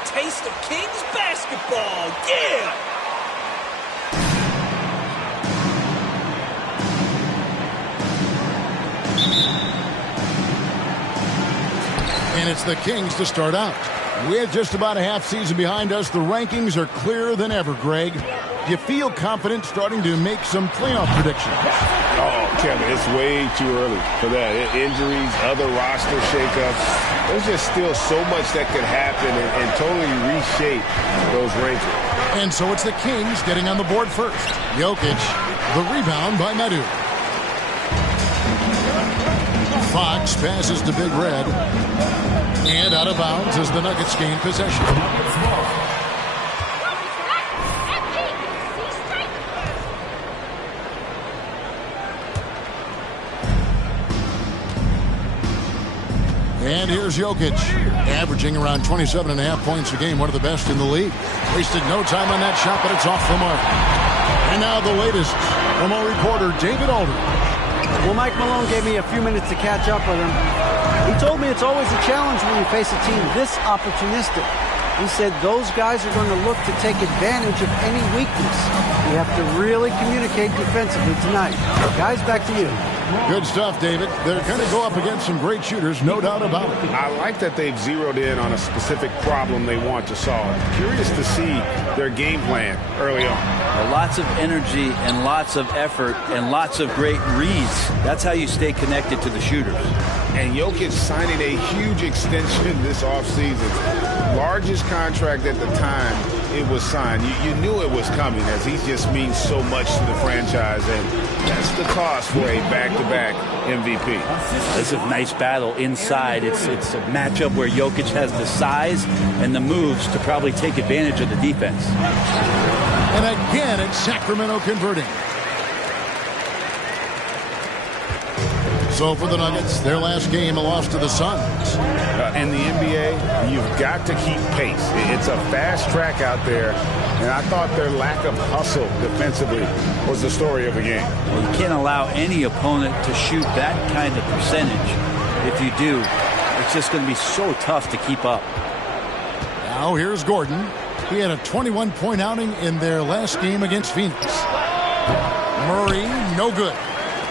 Taste of Kings basketball. Yeah! And it's the Kings to start out. With just about a half season behind us, the rankings are clearer than ever, Greg. You feel confident starting to make some playoff predictions? Oh, Kevin, it's way too early for that. Injuries, other roster shakeups. There's just still so much that could happen and totally reshape those rankings. And so it's the Kings getting on the board first. Jokic, the rebound by Medu. Fox passes to Big Red. And out of bounds as the Nuggets gain possession. And here's Jokic, averaging around 27.5 points a game, one of the best in the league. Wasted no time on that shot, but it's off the mark. And now the latest from our reporter, David Aldridge. Well, Mike Malone gave me a few minutes to catch up with him. He told me it's always a challenge when you face a team this opportunistic. He said those guys are going to look to take advantage of any weakness. You have to really communicate defensively tonight. Guys, back to you. Good stuff, David. They're going to go up against some great shooters, no doubt about it. I like that they've zeroed in on a specific problem they want to solve. Curious to see their game plan early on. Lots of energy and lots of effort and lots of great reads. That's how you stay connected to the shooters. And Jokic signing a huge extension this offseason. Largest contract at the time it was signed. You knew it was coming as he just means so much to the franchise. And that's the cost for a back-to-back MVP. It's a nice battle inside. It's a matchup where Jokic has the size and the moves to probably take advantage of the defense. And again, it's Sacramento converting. So for the Nuggets, their last game, a loss to the Suns. In the NBA, you've got to keep pace. It's a fast track out there, and I thought their lack of hustle defensively was the story of the game. Well, you can't allow any opponent to shoot that kind of percentage. If you do, it's just going to be so tough to keep up. Now here's Gordon. He had a 21-point outing in their last game against Phoenix. Murray, no good.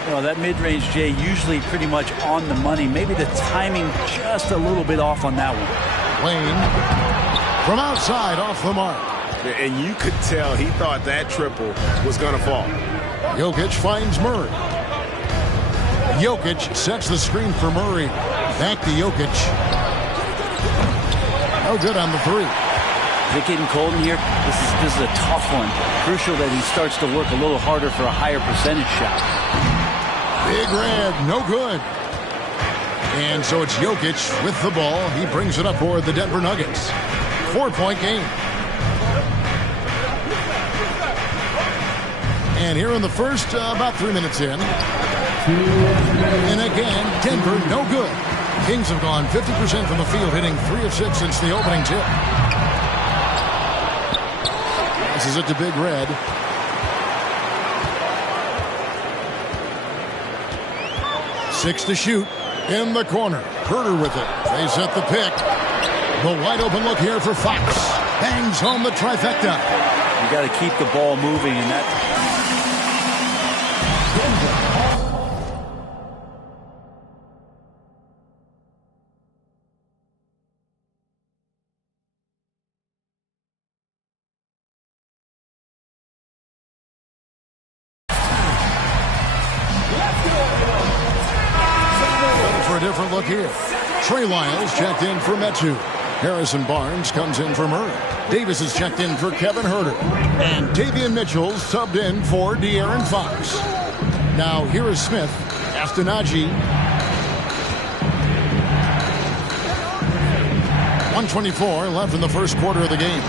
Well, that mid-range, Jay, usually pretty much on the money. Maybe the timing just a little bit off on that one. Wayne from outside off the mark. And you could tell he thought that triple was going to fall. Jokic finds Murray. Jokic sets the screen for Murray. Back to Jokic. No good on the three. Is it getting cold in here? This is a tough one. Crucial that he starts to work a little harder for a higher percentage shot. Big Red, no good. And so it's Jokic with the ball. He brings it up for the Denver Nuggets. 4-point game. And here in the first, about 3 minutes in. And again, Denver, no good. Kings have gone 50% from the field, hitting 3 of 6 since the opening tip. This is it to Big Red. Six to shoot in the corner. Herter with it. They set the pick. The wide open look here for Fox. Bangs home the trifecta. You got to keep the ball moving, and that. For a different look here. Trey Lyles checked in for Metu. Harrison Barnes comes in for Murray. Davis is checked in for Kevin Herter. And Davian Mitchell subbed in for De'Aaron Fox. Now here is Smith. Astenaji. 1:24 left in the first quarter of the game.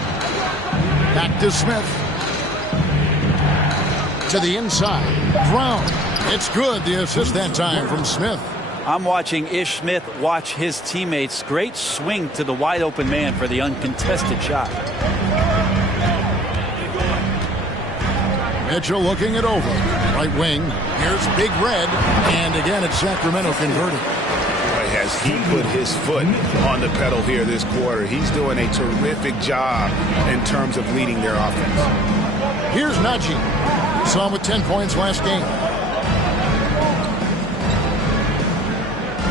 Back to Smith. To the inside. Brown. It's good. The assist that time from Smith. I'm watching Ish Smith watch his teammates. Great swing to the wide open man for the uncontested shot. Mitchell looking it over. Right wing. Here's Big Red. And again, it's Sacramento converting. As he put his foot on the pedal here this quarter, he's doing a terrific job in terms of leading their offense. Here's Najee. Saw him with 10 points last game.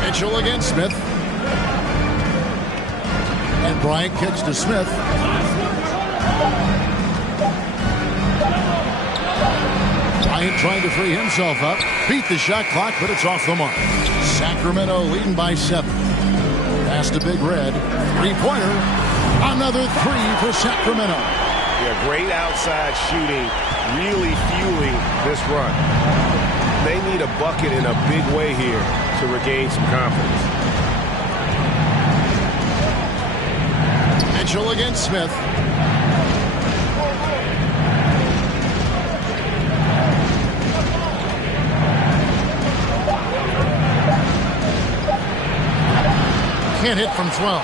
Mitchell against Smith. And Bryant kicks to Smith. Bryant trying to free himself up. Beat the shot clock, but it's off the mark. Sacramento leading by 7. Pass to Big Red. Three-pointer. Another 3 for Sacramento. Yeah, great outside shooting, really fueling this run. They need a bucket in a big way here to regain some confidence. Mitchell against Smith. Can't hit from 12.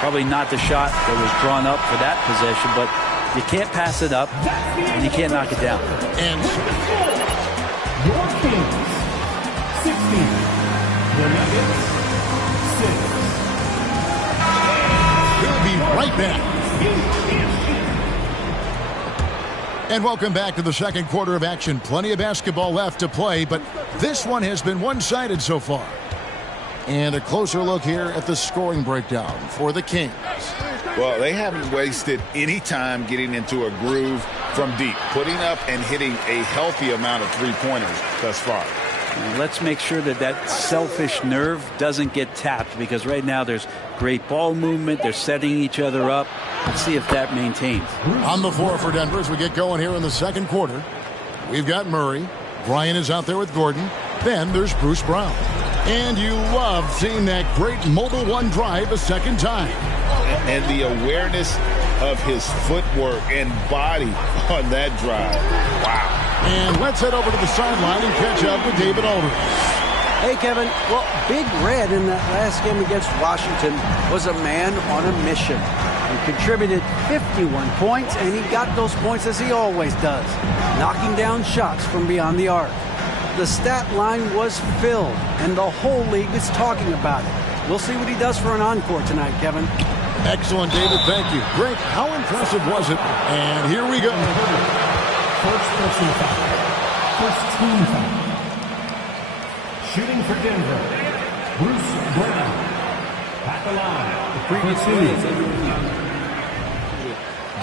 Probably not the shot that was drawn up for that possession, but you can't pass it up and you can't knock it down. And your Kings, 60. The Nuggets, 6. We'll be right back. And welcome back to the second quarter of action. Plenty of basketball left to play, but this one has been one-sided so far. And a closer look here at the scoring breakdown for the Kings. Well, they haven't wasted any time getting into a groove from deep, putting up and hitting a healthy amount of three-pointers thus far. Let's make sure that that selfish nerve doesn't get tapped, because right now there's great ball movement. They're setting each other up. Let's see if that maintains. On the floor for Denver as we get going here in the second quarter. We've got Murray. Brian is out there with Gordon. Then there's Bruce Brown. And you love seeing that great Mobile One drive a second time. And the awareness of his footwork and body on that drive. Wow. And let's head over to the sideline and catch up with David Aldridge. Hey, Kevin. Well, Big Red in that last game against Washington was a man on a mission. He contributed 51 points, and he got those points as he always does, knocking down shots from beyond the arc. The stat line was filled, and the whole league is talking about it. We'll see what he does for an encore tonight, Kevin. Excellent, David. Thank you. Great. How impressive was it? And here we go. First personal foul. First team foul. Shooting for Denver, Bruce Brown. At At the line, the previous play is under review.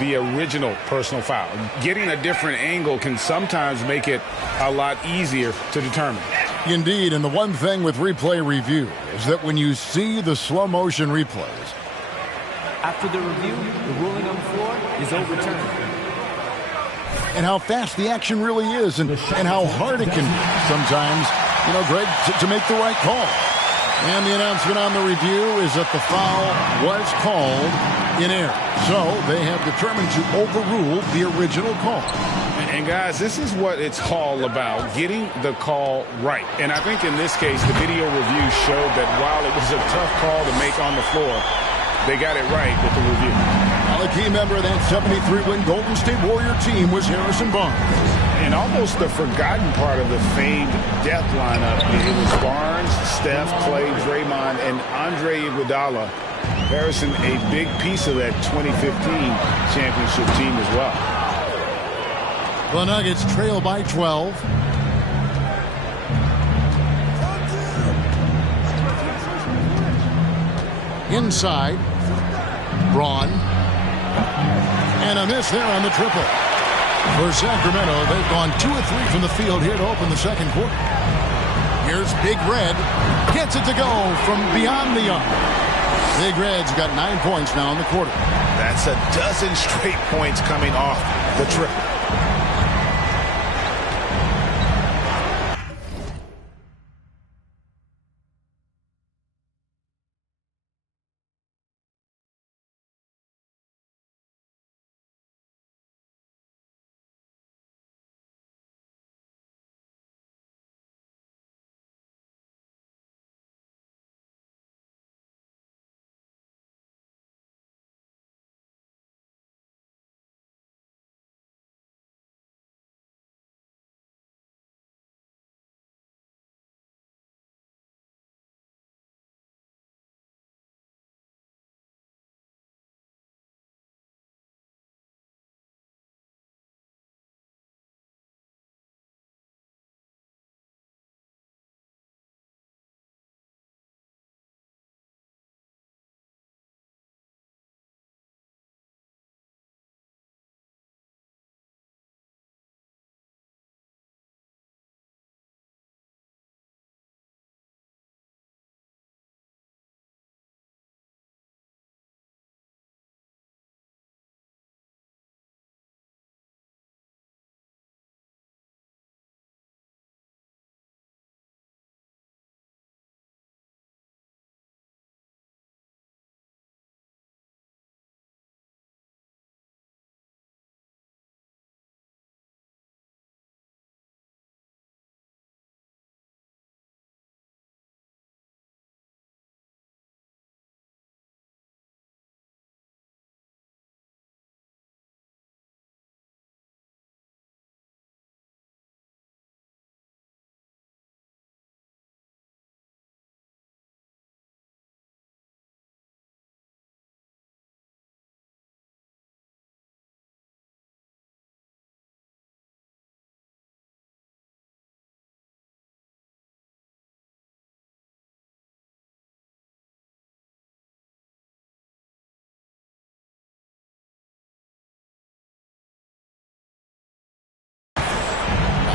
The original personal foul. Getting a different angle can sometimes make it a lot easier to determine. Indeed, and the one thing with replay review is that when you see the slow motion replays, after the review, the ruling on the floor is overturned. And how fast the action really is and how hard it can be sometimes, Greg, to make the right call. And the announcement on the review is that the foul was called in error. So they have determined to overrule the original call. And guys, this is what it's all about, getting the call right. And I think in this case, the video review showed that while it was a tough call to make on the floor, they got it right with the review. Well, a key member of that 73-win Golden State Warrior team was Harrison Barnes. And almost the forgotten part of the famed death lineup, it was Barnes, Steph, Clay, Draymond, and Andre Iguodala. Harrison, a big piece of that 2015 championship team as well. The Nuggets trail by 12. Inside. Braun. And a miss there on the triple. For Sacramento, they've gone 2 of 3 from the field here to open the second quarter. Here's Big Red. Gets it to go from beyond the arc. Big Red's got 9 points now in the quarter. That's a dozen straight points coming off the triple.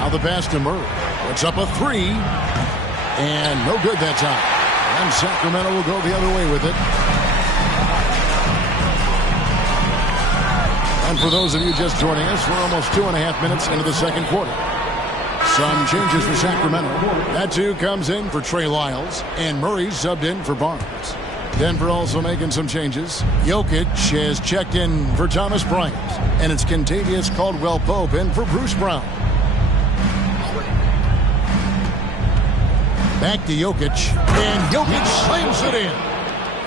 Now the pass to Murray. Puts up a 3. And no good that time. And Sacramento will go the other way with it. And for those of you just joining us, we're almost 2.5 minutes into the second quarter. Some changes for Sacramento. That too comes in for Trey Lyles. And Murray subbed in for Barnes. Denver also making some changes. Jokic has checked in for Thomas Bryant. And it's Kentavious Caldwell-Pope in for Bruce Brown. Back to Jokic. And Jokic slams it in.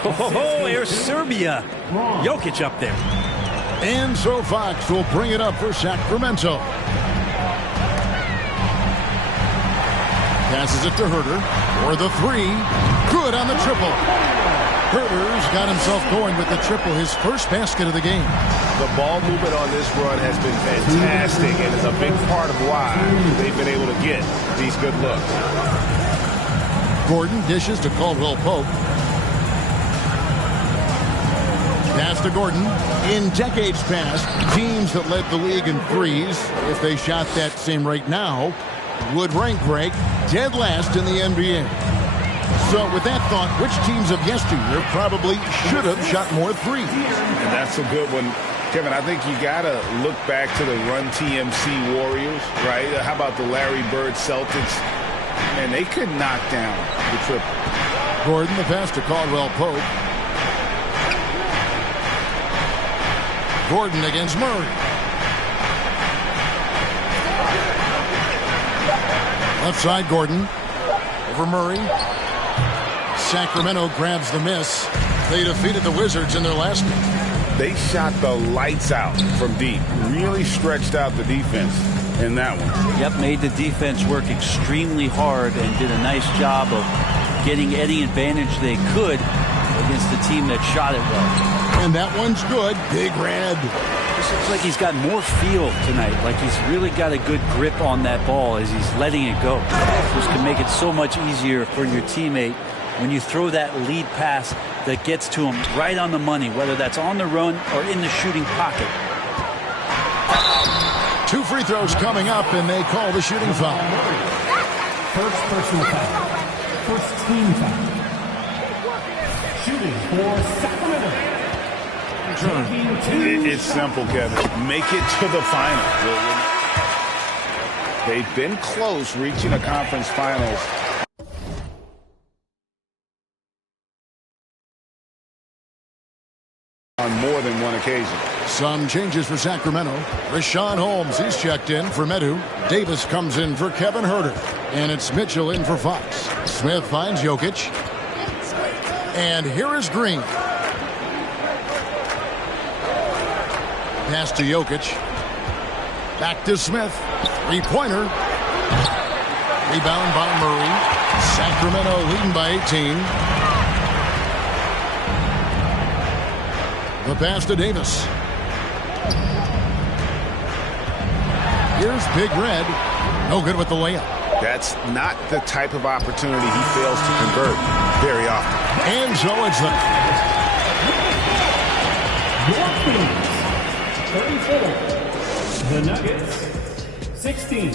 Oh, here's Serbia. Jokic up there. And so Fox will bring it up for Sacramento. Passes it to Herter for the 3. Good on the triple. Herter's got himself going with the triple, his first basket of the game. The ball movement on this run has been fantastic and is a big part of why they've been able to get these good looks. Gordon dishes to Caldwell-Pope. Pass to Gordon. In decades past, teams that led the league in threes, if they shot that same rate now, would rank Greg dead last in the NBA. So with that thought, which teams of yesteryear probably should have shot more threes? And that's a good one. Kevin, I think you got to look back to the Run TMC Warriors, right? How about the Larry Bird Celtics? And they could knock down the triple. Gordon, the pass to Caldwell Pope. Gordon against Murray. Left side, Gordon. Over Murray. Sacramento grabs the miss. They defeated the Wizards in their last game. They shot the lights out from deep. Really stretched out the defense in that one. Yep, made the defense work extremely hard and did a nice job of getting any advantage they could against the team that shot it well. And that one's good. Big Red. This looks like he's got more feel tonight. Like he's really got a good grip on that ball as he's letting it go. This can make it so much easier for your teammate when you throw that lead pass that gets to him right on the money, whether that's on the run or in the shooting pocket. 2 free throws coming up, and they call the shooting foul. First personal foul. First team foul. Shooting for Sacramento. It's simple, Kevin. Make it to the final. They've been close reaching a conference finals. On more than one occasion. Some changes for Sacramento. Richaun Holmes, he's checked in for Medu. Davis comes in for Kevin Huerter. And it's Mitchell in for Fox. Smith finds Jokic. And here is Green. Pass to Jokic. Back to Smith. Three-pointer. Rebound by Murray. Sacramento leading by 18. The pass to Davis. Here's Big Red. No good with the layup. That's not the type of opportunity he fails to convert very often. And so it's the 34. The Nuggets, 16.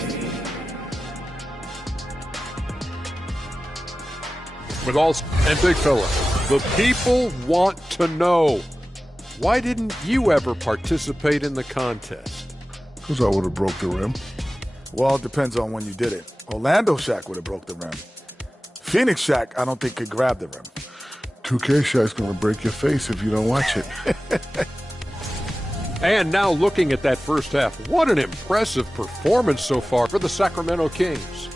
With all and big fella, the people want to know, why didn't you ever participate in the contest? Because I would have broke the rim. Well, it depends on when you did it. Orlando Shaq would have broke the rim. Phoenix Shaq, I don't think could grab the rim. 2K Shaq's going to break your face if you don't watch it. And now looking at that first half, what an impressive performance so far for the Sacramento Kings.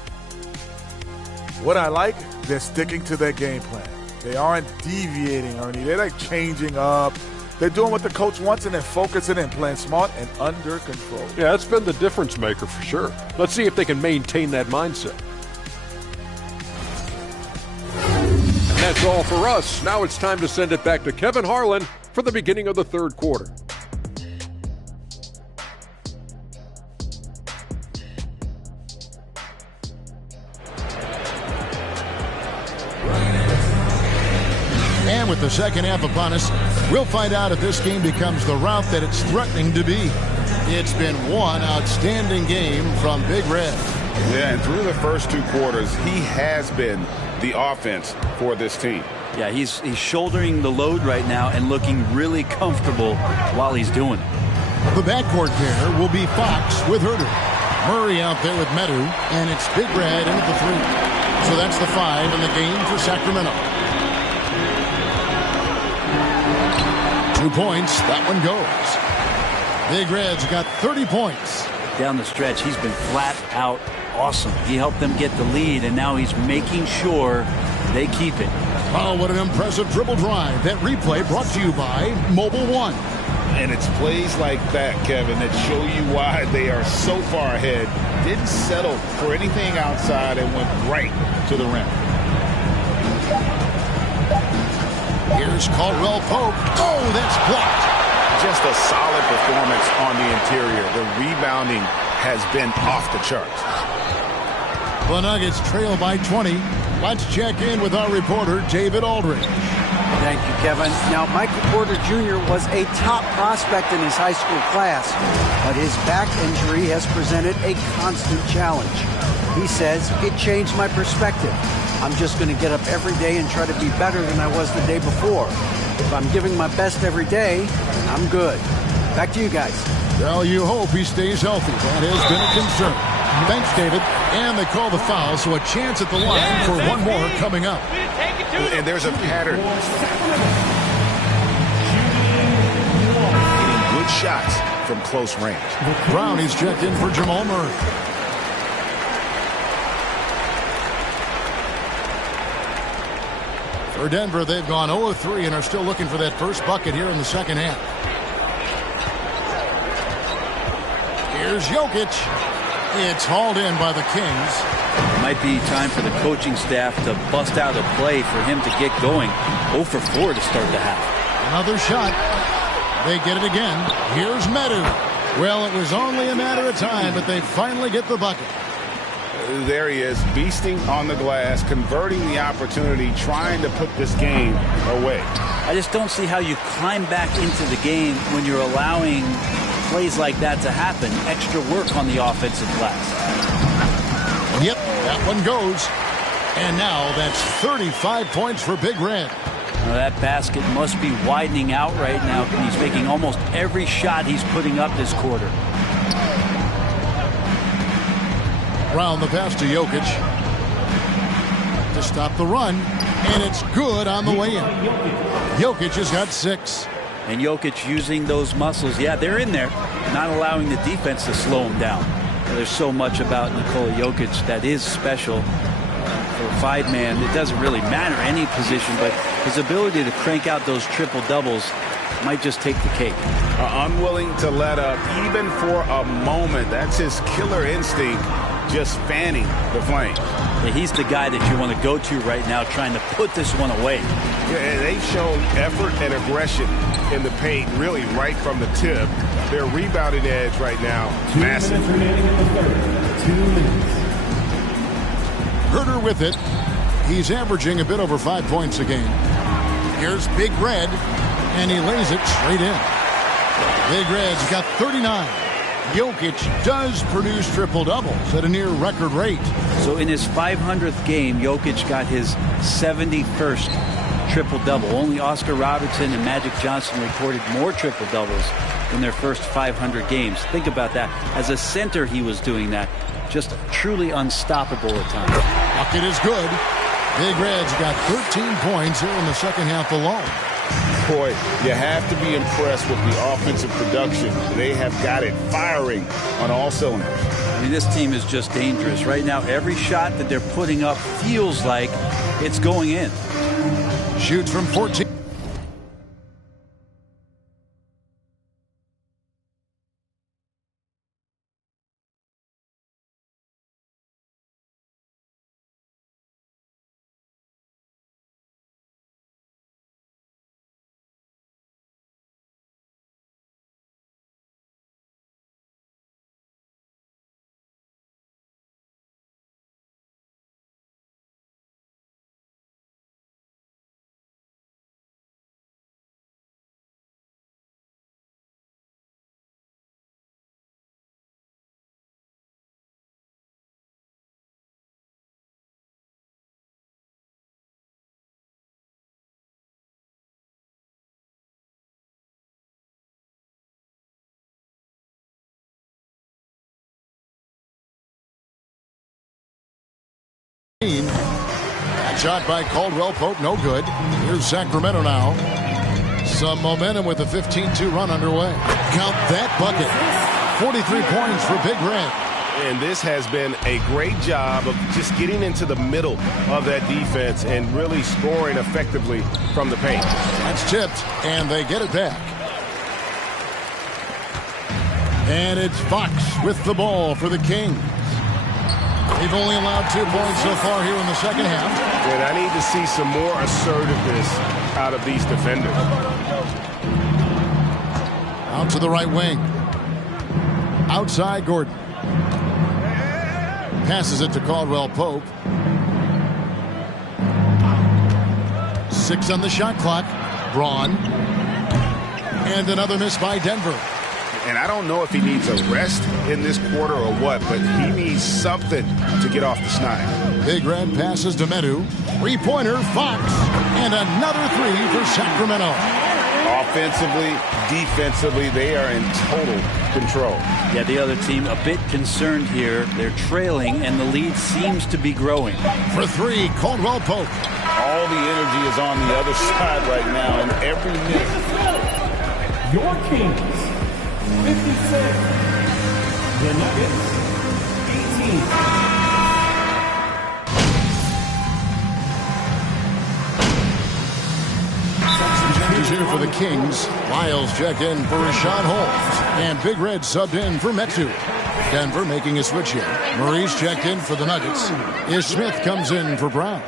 What I like, they're sticking to their game plan. They aren't deviating, Ernie. They're like changing up. They're doing what the coach wants, and they're focusing and playing smart and under control. Yeah, that's been the difference maker for sure. Let's see if they can maintain that mindset. And that's all for us. Now it's time to send it back to Kevin Harlan for the beginning of the third quarter. And with the second half upon us, we'll find out if this game becomes the route that it's threatening to be. It's been one outstanding game from Big Red. Yeah, and through the first 2 quarters, he has been the offense for this team. Yeah, he's shouldering the load right now and looking really comfortable while he's doing it. The backcourt pair will be Fox with Huerter. Murray out there with Medu, and it's Big Red in at the 3. So that's the 5 in the game for Sacramento. 2 points, that one goes. Big Red's got 30 points. Down the stretch, he's been flat out awesome. He helped them get the lead, and now he's making sure they keep it. Oh, what an impressive dribble drive. That replay brought to you by Mobile One. And it's plays like that, Kevin, that show you why they are so far ahead. Didn't settle for anything outside and went right to the rim. Here's Caldwell Pope. Oh, that's blocked. Just a solid performance on the interior. The rebounding has been off the charts. The Nuggets trail by 20. Let's check in with our reporter, David Aldridge. Thank you, Kevin. Now, Michael Porter Jr. was a top prospect in his high school class, but his back injury has presented a constant challenge. He says, it changed my perspective. I'm just going to get up every day and try to be better than I was the day before. If I'm giving my best every day, then I'm good. Back to you guys. Well, you hope he stays healthy. That has been a concern. Thanks, David. And they call the foul, so a chance at the line for one more coming up. And there's a pattern. Getting good shots from close range. Brownie's checked in for Jamal Murray. For Denver, they've gone 0-3 and are still looking for that first bucket here in the second half. Here's Jokic. It's hauled in by the Kings. It might be time for the coaching staff to bust out a play for him to get going. 0 for 4 to start the half. Another shot. They get it again. Here's Medu. Well, it was only a matter of time, but they finally get the bucket. There he is, beasting on the glass, converting the opportunity, trying to put this game away. I just don't see how you climb back into the game when you're allowing plays like that to happen. Extra work on the offensive glass. Yep, that one goes. And now that's 35 points for Big Red. Now that basket must be widening out right now. He's making almost every shot he's putting up this quarter. Round the pass to Jokic to stop the run, and it's good on the way in. Jokic has got 6. And Jokic using those muscles. Yeah, they're in there, not allowing the defense to slow him down. There's so much about Nikola Jokic that is special. For a 5-man, it doesn't really matter any position, but his ability to crank out those triple-doubles might just take the cake. Unwilling to let up, even for a moment. That's his killer instinct, just fanning the flame. Yeah, he's the guy that you want to go to right now, trying to put this one away. Yeah, they've shown effort and aggression in the paint, really right from the tip. Their rebounding edge right now, massive. 2 minutes remaining in the third. 2 minutes. Herter with it. He's averaging a bit over 5 points a game. Here's Big Red, and he lays it straight in. Big Red's got 39. Jokic does produce triple-doubles at a near record rate. So in his 500th game, Jokic got his 71st triple-double. Only Oscar Robertson and Magic Johnson recorded more triple-doubles in their first 500 games. Think about that. As a center, he was doing that. Just truly unstoppable at times. Bucket is good. Big Red's got 13 points here in the second half alone. Boy, you have to be impressed with the offensive production. They have got it firing on all cylinders. I mean, this team is just dangerous. Right now, every shot that they're putting up feels like it's going in. Shoots from 14. That shot by Caldwell Pope, no good. Here's Sacramento now. Some momentum with a 15-2 run underway. Count that bucket. 43 points for Big Red. And this has been a great job of just getting into the middle of that defense and really scoring effectively from the paint. That's tipped, and they get it back. And it's Fox with the ball for the Kings. They've only allowed 2 points so far here in the second half. And I need to see some more assertiveness out of these defenders. Out to the right wing. Outside Gordon. Passes it to Caldwell Pope. 6 on the shot clock. Braun. And another miss by Denver. And I don't know if he needs a rest in this quarter or what, but he needs something to get off the snide. Big Red passes to Medu. 3-pointer, Fox. And another 3 for Sacramento. Offensively, defensively, they are in total control. Yeah, the other team a bit concerned here. They're trailing, and the lead seems to be growing. For 3, Caldwell Pope. All the energy is on the other side right now, and every minute. Your Kings, 56. The Nuggets, 18. Changes here for the Kings. Lyles checked in for Rashawn Holmes. And Big Red subbed in for Metu. Denver making a switch here. Maurice checked in for the Nuggets. Ish Smith comes in for Brown.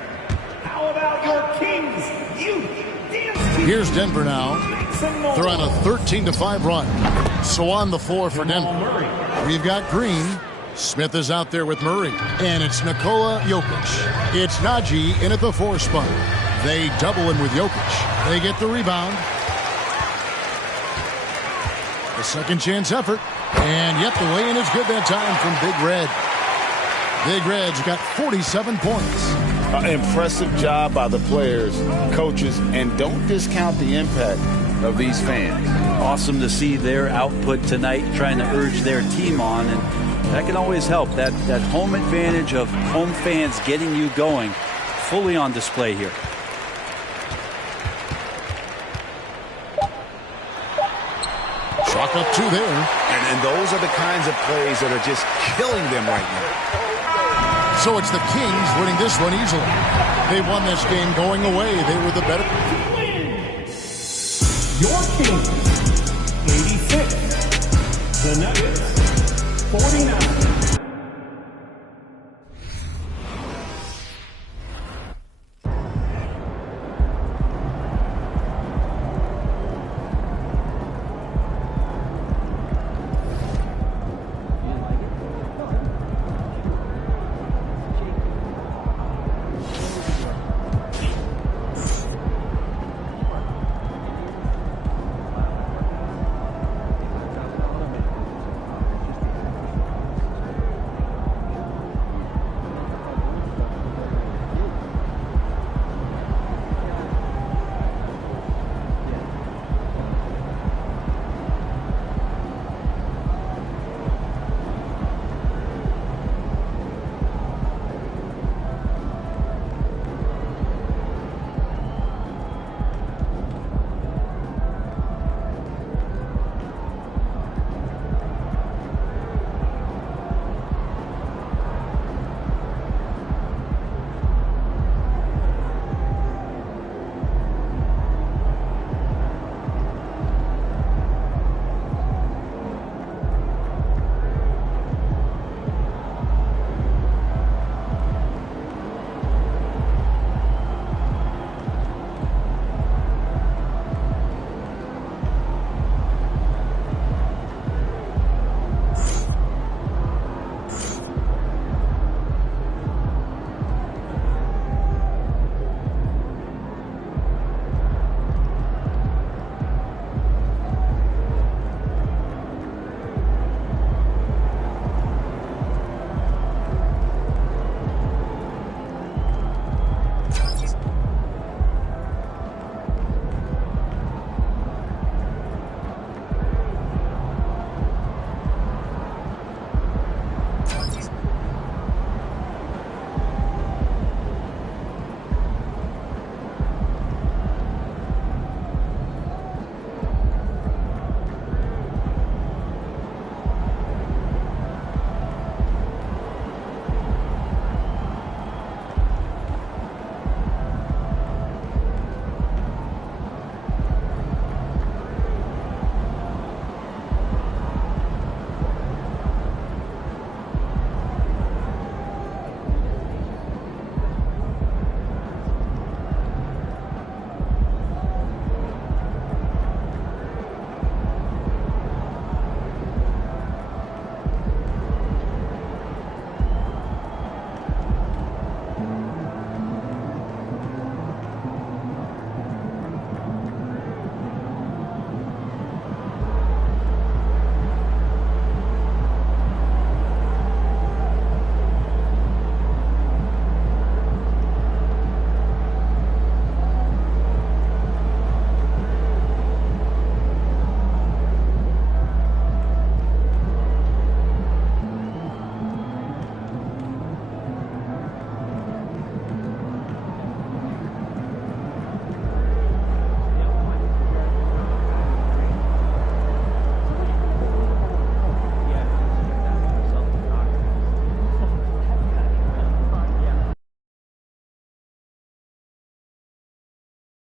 How about your Kings? Here's Denver now. They're on a 13-5 run. So on the floor for Denver, we've got Green. Smith is out there with Murray. And it's Nikola Jokic. It's Najee in at the 4 spot. They double him with Jokic. They get the rebound. The second chance effort. And yet the lay-in is good that time from Big Red. Big Red's got 47 points. Impressive job by the players, coaches, and don't discount the impact of these fans. Awesome to see their output tonight, trying to urge their team on, and that can always help. That home advantage of home fans getting you going, fully on display here. Chalk up 2 there. And those are the kinds of plays that are just killing them right now. So it's the Kings winning this one easily. They won this game going away. They were the better. Your Kings,